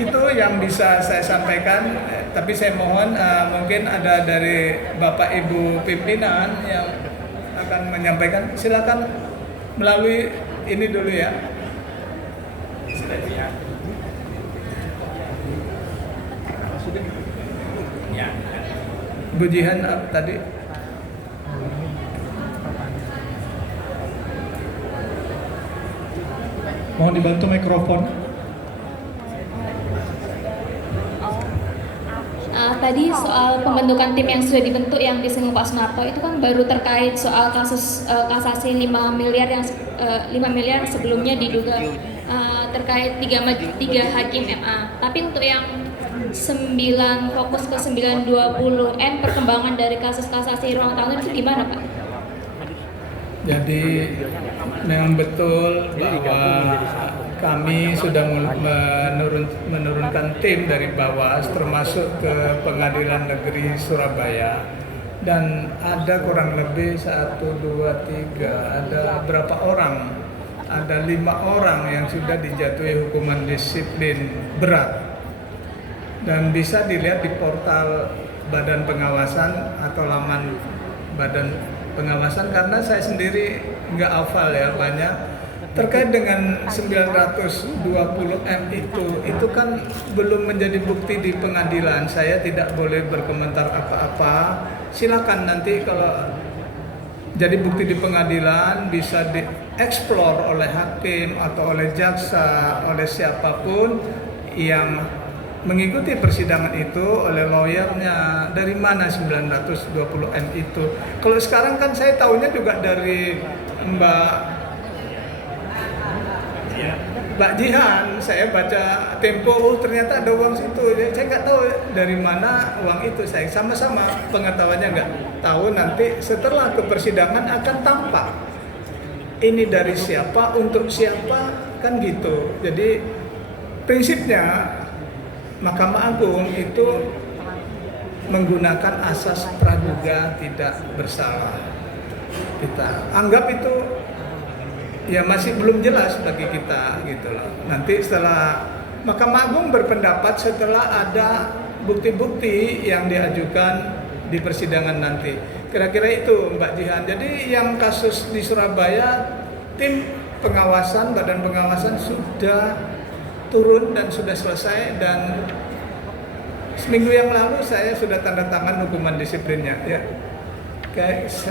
Itu yang bisa saya sampaikan, tapi saya mohon mungkin ada dari Bapak Ibu pimpinan yang akan menyampaikan, silakan melalui ini dulu ya. Bu Jihan tadi. Mohon dibantu mikrofon. Tadi soal pembentukan tim yang sudah dibentuk yang disinggung Pak Sunarto itu kan baru terkait soal kasus kasasi 5 miliar yang 5 miliar sebelumnya diduga terkait 3 hakim MA. Tapi untuk yang 9 fokus ke 920N perkembangan dari kasus kasasi ruang tahanan itu gimana Pak? Jadi memang betul bahwa kami sudah menurunkan tim dari Bawas termasuk ke Pengadilan Negeri Surabaya, dan ada kurang lebih 1, 2, 3, ada berapa orang? Ada 5 orang yang sudah dijatuhi hukuman disiplin berat, dan bisa dilihat di portal Badan Pengawasan atau laman Badan Pengawasan, karena saya sendiri nggak hafal ya banyak. Terkait dengan 920M itu kan belum menjadi bukti di pengadilan. Saya tidak boleh berkomentar apa-apa. Silakan nanti kalau jadi bukti di pengadilan bisa dieksplor oleh hakim atau oleh jaksa, oleh siapapun yang mengikuti persidangan itu, oleh lawyernya. Dari mana 920M itu? Kalau sekarang kan saya tahunya juga dari Mbak Jihan, saya baca Tempo, ternyata ada uang situ. Saya nggak tahu dari mana uang itu. Saya sama-sama pengetahuannya nggak tahu. Nanti setelah ke persidangan akan tampak ini dari siapa, untuk siapa, kan gitu. Jadi prinsipnya Mahkamah Agung itu menggunakan asas praduga tidak bersalah. Kita anggap itu ya masih belum jelas bagi kita gitu loh. Nanti setelah Mahkamah Agung berpendapat setelah ada bukti-bukti yang diajukan di persidangan nanti. Kira-kira itu Mbak Jihan. Jadi yang kasus di Surabaya, tim pengawasan, badan pengawasan sudah turun dan sudah selesai, dan seminggu yang lalu saya sudah tanda tangan hukuman disiplinnya ya.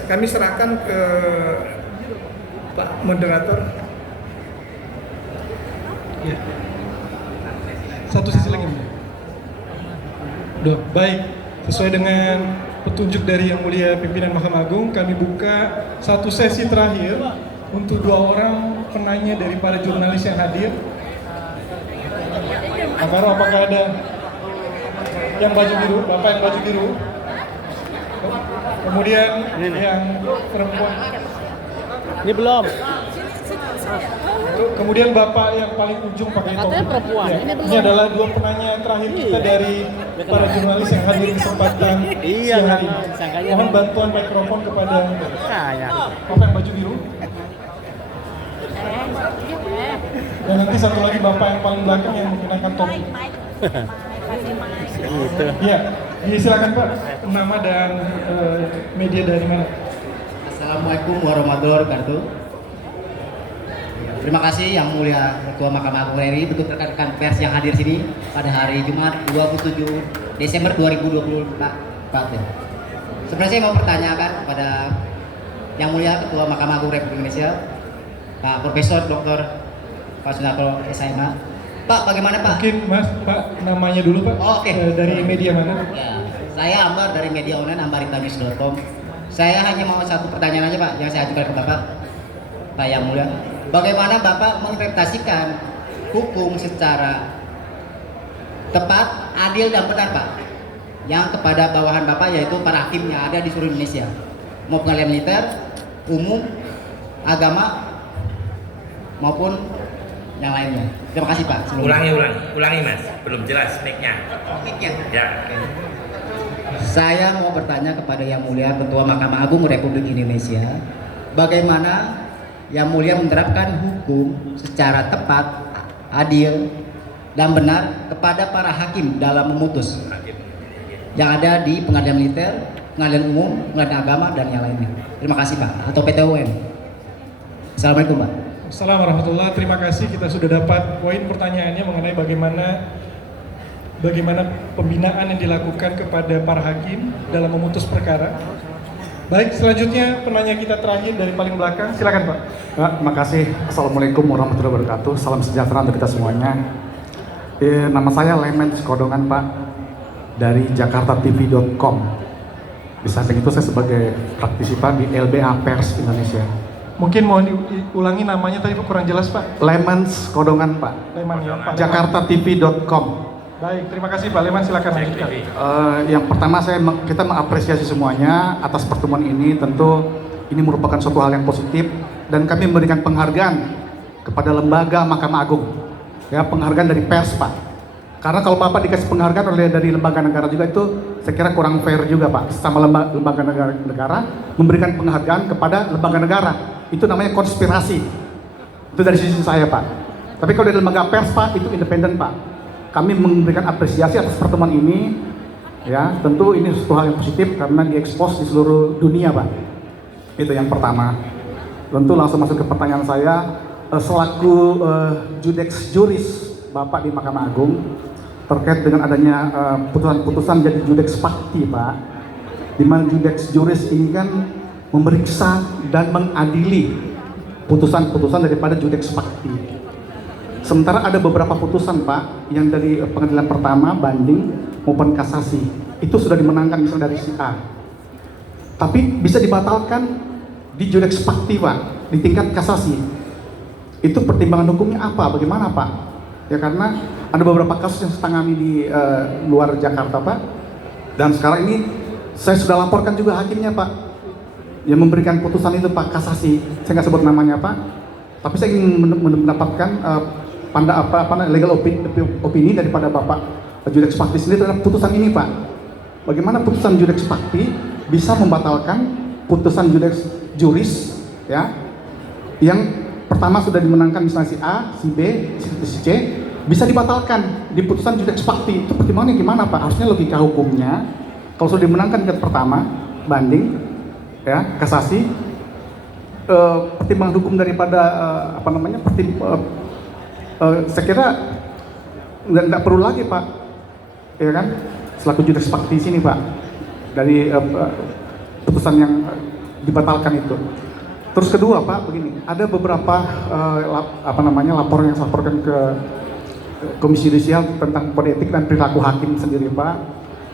Kami serahkan ke Pak Moderator. Ya. Satu sisi lagi. Duh, baik. Sesuai dengan petunjuk dari Yang Mulia Pimpinan Mahkamah Agung, kami buka satu sesi terakhir untuk 2 orang penanya dari para jurnalis yang hadir. Apakah ada yang baju biru, Bapak yang baju biru? Kemudian yang perempuan. Ini belum. Kemudian Bapak yang paling ujung pakai topi. Katanya perempuan. Ya. Ini adalah 2 penanya terakhir kita dari para jurnalis yang hadir kesempatan Iya, siang hari ini. sangkanya Mohon bantuan mikrofon kepada saya. Bapak yang baju biru. Dan nanti satu lagi Bapak yang paling belakang yang menggunakan topi. Gitu. Iya, silakan Pak. Nama dan media dari mana? Assalamualaikum warahmatullahi wabarakatuh. Terima kasih Yang Mulia Ketua Mahkamah Agung RI, untuk rekan-rekan pers yang hadir sini pada hari Jumat 27 Desember 2024. Sebenarnya saya mau pertanyakan kepada Yang Mulia Ketua Mahkamah Agung Republik Indonesia, Pak Profesor Dr. Pak Sunarto SIMA. Pak, bagaimana Pak? Mungkin Mas, Pak namanya dulu Pak. Oh, oke. Dari media mana? Ya, saya Ambar dari media online ambaritanews.com. Saya hanya mau satu pertanyaan aja Pak yang saya ajukan ke Bapak, Pak Yang Mulia. Bagaimana Bapak menginterpretasikan hukum secara tepat, adil dan benar Pak, yang kepada bawahan Bapak yaitu para hakim yang ada di seluruh Indonesia, mau pengadilan militer, umum, agama maupun yang lainnya. Terima kasih Pak. Ulangi Mas, belum jelas mic-nya. Ya. Saya mau bertanya kepada Yang Mulia Ketua Mahkamah Agung Republik Indonesia, bagaimana Yang Mulia menerapkan hukum secara tepat, adil, dan benar kepada para hakim dalam memutus yang ada di pengadilan militer, pengadilan umum, pengadilan agama, dan yang lainnya. Terima kasih Pak, atau PT UN. Assalamualaikum Pak. Assalamualaikum warahmatullahi. Terima kasih, kita sudah dapat poin pertanyaannya mengenai bagaimana pembinaan yang dilakukan kepada para hakim dalam memutus perkara. Baik, selanjutnya penanya kita terakhir dari paling belakang, silakan Pak. Pak, makasih. Assalamualaikum warahmatullahi wabarakatuh. Salam sejahtera untuk kita semuanya. Nama saya Lemen Skodongan Pak, dari jakartatv.com. Di samping itu saya sebagai praktisi Pak di LBH Pers Indonesia. Mungkin mohon diulangi namanya tadi Pak, kurang jelas Pak. Lemen Skodongan Pak. Leman ya Pak. jakartatv.com. Baik, terima kasih Pak Leman, silakan lanjutkan. Yang pertama kita mengapresiasi semuanya atas pertemuan ini. Tentu ini merupakan suatu hal yang positif dan kami memberikan penghargaan kepada lembaga Mahkamah Agung, ya, penghargaan dari pers Pak. Karena kalau Bapak dikasih penghargaan dari lembaga negara juga, itu saya kira kurang fair juga Pak. Sama lembaga negara memberikan penghargaan kepada lembaga negara, itu namanya konspirasi. Itu dari sisi saya Pak. Tapi kalau dari lembaga pers Pak, itu independen Pak. Kami memberikan apresiasi atas pertemuan ini, ya, tentu ini suatu hal yang positif karena diekspos di seluruh dunia Pak. Itu yang pertama. Tentu langsung masuk ke pertanyaan saya, selaku judex juris Bapak di Mahkamah Agung terkait dengan adanya putusan-putusan jadi judex fakti Pak, di mana judex juris ini kan memeriksa dan mengadili putusan-putusan daripada judex fakti. Sementara ada beberapa putusan Pak yang dari pengadilan pertama, banding maupun kasasi itu sudah dimenangkan misalnya dari si A, tapi bisa dibatalkan di judex fakti Pak, di tingkat kasasi. Itu pertimbangan hukumnya apa? Bagaimana Pak? Ya karena ada beberapa kasus yang saya tangani di luar Jakarta Pak, dan sekarang ini saya sudah laporkan juga hakimnya Pak yang memberikan putusan itu Pak, kasasi. Saya nggak sebut namanya Pak, tapi saya ingin mendapatkan legal opini daripada Bapak judex fakti sendiri terhadap putusan ini Pak. Bagaimana putusan judex fakti bisa membatalkan putusan judex juris, ya, yang pertama sudah dimenangkan misalnya si A, si B, si C, bisa dibatalkan di putusan judex fakti. Itu pertimbangannya gimana Pak? Harusnya logika hukumnya kalau sudah dimenangkan tingkat pertama, banding, ya, kasasi, pertimbangan hukum daripada saya kira nggak perlu lagi Pak, ya kan, selaku judex fakti sini Pak, dari putusan yang dibatalkan itu. Terus kedua Pak, begini, ada beberapa laporan yang saya laporkan ke Komisi Yudisial tentang kode etik dan perilaku hakim sendiri Pak.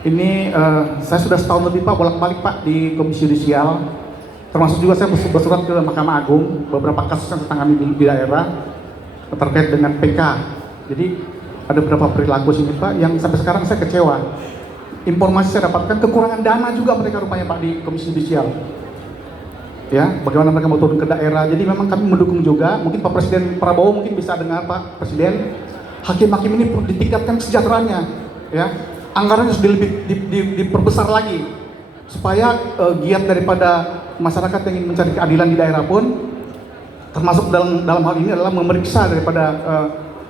Ini saya sudah setahun lebih Pak bolak-balik Pak di Komisi Yudisial, termasuk juga saya bersurat ke Mahkamah Agung beberapa kasus yang saya tangani di daerah terkait dengan PK. Jadi ada beberapa perilaku sini Pak yang sampai sekarang saya kecewa. Informasi saya dapatkan kekurangan dana juga mereka rupanya Pak di Komisi Yudisial. Ya, bagaimana mereka mau turun ke daerah. Jadi memang kami mendukung juga. Mungkin Pak Presiden Prabowo mungkin bisa dengar Pak Presiden, hakim-hakim ini perlu ditingkatkan kesejahteraannya. Ya, anggarannya harus diperbesar lagi supaya giat daripada masyarakat yang ingin mencari keadilan di daerah pun, termasuk dalam hal ini adalah memeriksa daripada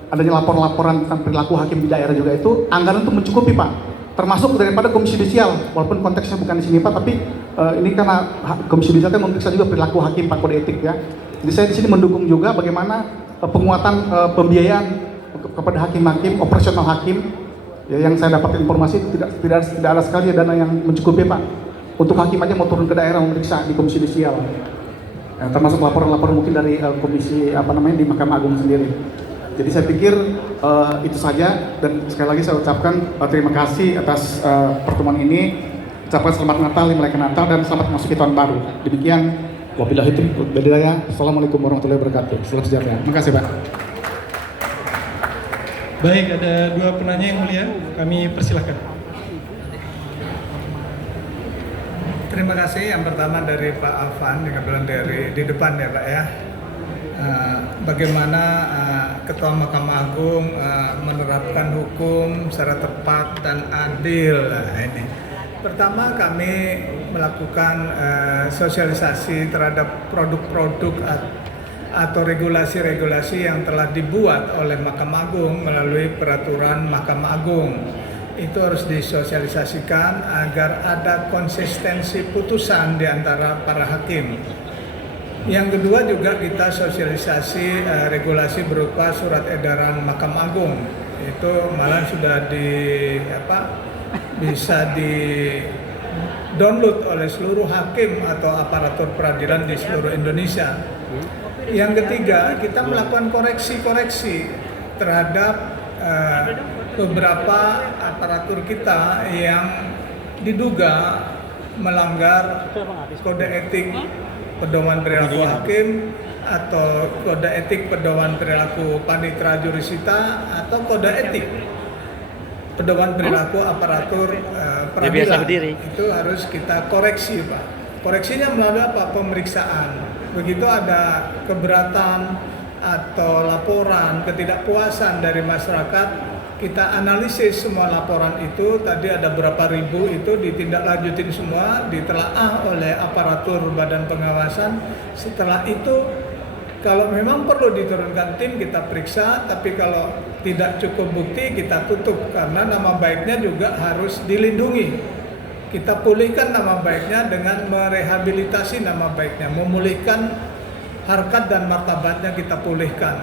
adanya laporan-laporan tentang perilaku hakim di daerah juga, itu anggaran itu mencukupi Pak, termasuk daripada Komisi Judisial, walaupun konteksnya bukan di sini Pak, tapi ini karena Komisi Judisial kan memeriksa juga perilaku hakim Pak, kode etik ya. Jadi saya di sini mendukung juga bagaimana penguatan pembiayaan kepada hakim-hakim, operasional hakim. Ya, yang saya dapat informasi tidak ada sekali dana yang mencukupi Pak, untuk hakim aja mau turun ke daerah memeriksa di Komisi Judisial. Ya, termasuk laporan-laporan mungkin dari komisi di Mahkamah Agung sendiri. Jadi saya pikir itu saja, dan sekali lagi saya ucapkan terima kasih atas pertemuan ini. Ucapkan selamat Natal, Imlek Natal, dan selamat memasuki tahun baru. Demikian, wabillahi taufiq wal hidayah. Assalamualaikum warahmatullahi wabarakatuh. Selamat sejahtera. Terima kasih Pak. Baik, ada dua penanya yang mulia, kami persilahkan. Terima kasih. Yang pertama dari Pak Afan, yang kebetulan dari di depan ya Pak ya. Bagaimana Ketua Mahkamah Agung menerapkan hukum secara tepat dan adil. Nah, ini. Pertama, kami melakukan sosialisasi terhadap produk-produk atau regulasi-regulasi yang telah dibuat oleh Mahkamah Agung melalui peraturan Mahkamah Agung. Itu harus disosialisasikan agar ada konsistensi putusan di antara para hakim. Yang kedua juga kita sosialisasi regulasi berupa surat edaran Mahkamah Agung. Itu malah sudah bisa di download oleh seluruh hakim atau aparatur peradilan di seluruh Indonesia. Yang ketiga, kita melakukan koreksi-koreksi terhadap beberapa aparatur kita yang diduga melanggar kode etik pedoman perilaku hakim atau kode etik pedoman perilaku panitera jurusita atau kode etik pedoman perilaku aparatur peradilan. Itu harus kita koreksi Pak. Koreksinya melalui apa? Pemeriksaan. Begitu ada keberatan atau laporan ketidakpuasan dari masyarakat, kita analisis semua laporan itu, tadi ada berapa ribu, itu ditindaklanjutin semua, ditelaah oleh aparatur badan pengawasan. Setelah itu, kalau memang perlu diturunkan tim, kita periksa, tapi kalau tidak cukup bukti, kita tutup, karena nama baiknya juga harus dilindungi. Kita pulihkan nama baiknya dengan merehabilitasi nama baiknya, memulihkan harkat dan martabatnya kita pulihkan.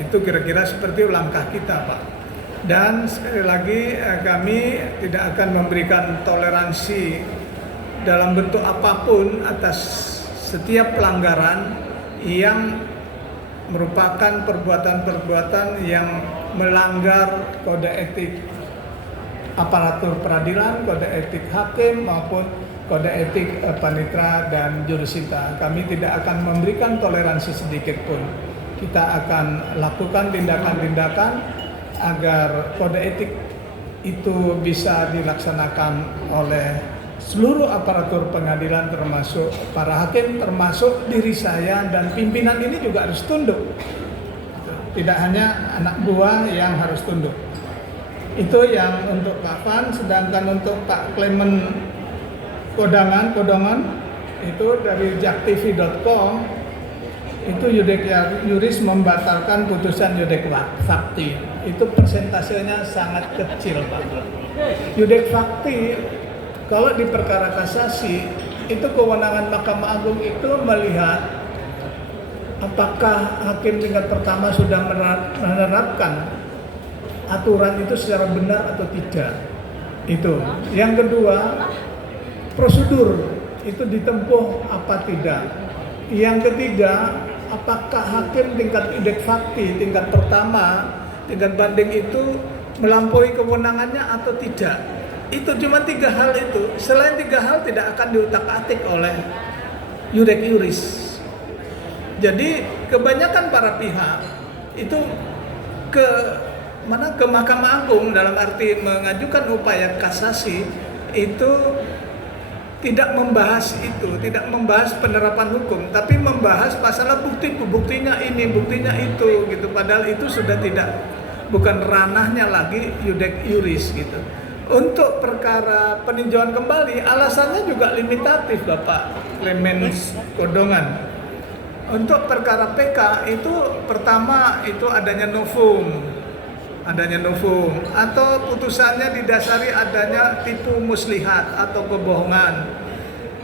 Itu kira-kira seperti langkah kita Pak. Dan sekali lagi kami tidak akan memberikan toleransi dalam bentuk apapun atas setiap pelanggaran yang merupakan perbuatan-perbuatan yang melanggar kode etik aparatur peradilan, kode etik hakim maupun kode etik panitera dan jurusita. Kami tidak akan memberikan toleransi sedikit pun. Kita akan lakukan tindakan-tindakan agar kode etik itu bisa dilaksanakan oleh seluruh aparatur pengadilan, termasuk para hakim, termasuk diri saya, dan pimpinan ini juga harus tunduk. Tidak hanya anak buah yang harus tunduk. Itu yang untuk Pak Van. Sedangkan untuk Pak Clement Kodangan itu dari jaktv.com, itu Yudek Yuris membatalkan putusan Yudek Fakti. Itu persentasenya sangat kecil Pak. Yudek Fakti kalau di perkara kasasi itu kewenangan Mahkamah Agung itu melihat apakah hakim tingkat pertama sudah menerapkan aturan itu secara benar atau tidak. Itu. Yang kedua, prosedur itu ditempuh apa tidak. Yang ketiga, apakah hakim tingkat Yudek Fakti tingkat pertama, tingkat banding itu melampaui kewenangannya atau tidak. Itu cuma 3 hal itu. Selain 3 hal tidak akan diutak-atik oleh Yudek Yuris. Jadi kebanyakan para pihak itu ke Mahkamah Agung dalam arti mengajukan upaya kasasi itu tidak membahas itu, tidak membahas penerapan hukum, tapi membahas masalah buktinya ini, buktinya itu gitu. Padahal itu sudah bukan ranahnya lagi Yudek Yuris gitu. Untuk perkara peninjauan kembali, alasannya juga limitatif Bapak Clemens Kodongan. Untuk perkara PK itu pertama itu adanya novum atau putusannya didasari adanya tipu muslihat atau kebohongan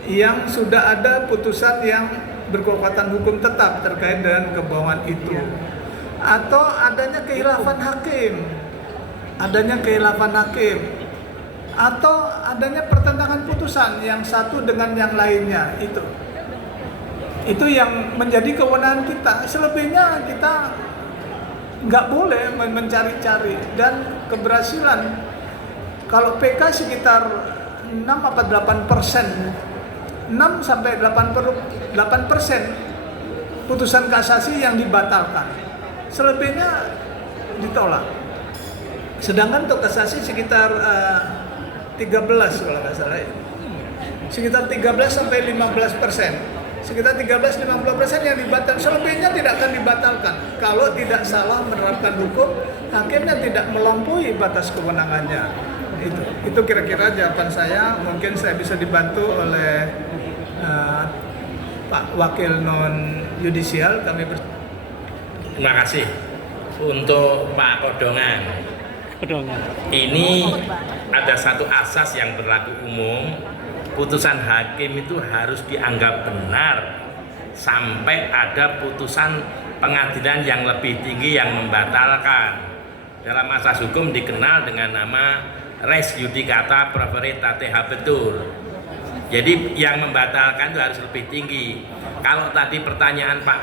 yang sudah ada putusan yang berkekuatan hukum tetap terkait dengan kebohongan itu, atau adanya kekhilafan hakim, atau adanya pertentangan putusan yang satu dengan yang lainnya. Itu yang menjadi kewenangan kita. Selebihnya kita nggak boleh mencari-cari, dan keberhasilan kalau PK sekitar 6 apa 8%, 6 sampai 8% putusan kasasi yang dibatalkan, selebihnya ditolak. Sedangkan untuk kasasi sekitar 13 kalau nggak salah, sekitar 13 sampai 15%. Sekitar 13-50% yang dibatalkan, selebihnya tidak akan dibatalkan kalau tidak salah menerapkan hukum, hakimnya tidak melampaui batas kewenangannya. Itu kira-kira jawaban saya. Mungkin saya bisa dibantu oleh Pak Wakil non yudisial. Terima kasih untuk Pak Kodongan. Ini ada satu asas yang berlaku umum. Putusan hakim itu harus dianggap benar sampai ada putusan pengadilan yang lebih tinggi yang membatalkan. Dalam asas hukum dikenal dengan nama res judicata pro veritate habetur. Jadi yang membatalkan itu harus lebih tinggi. Kalau tadi pertanyaan Pak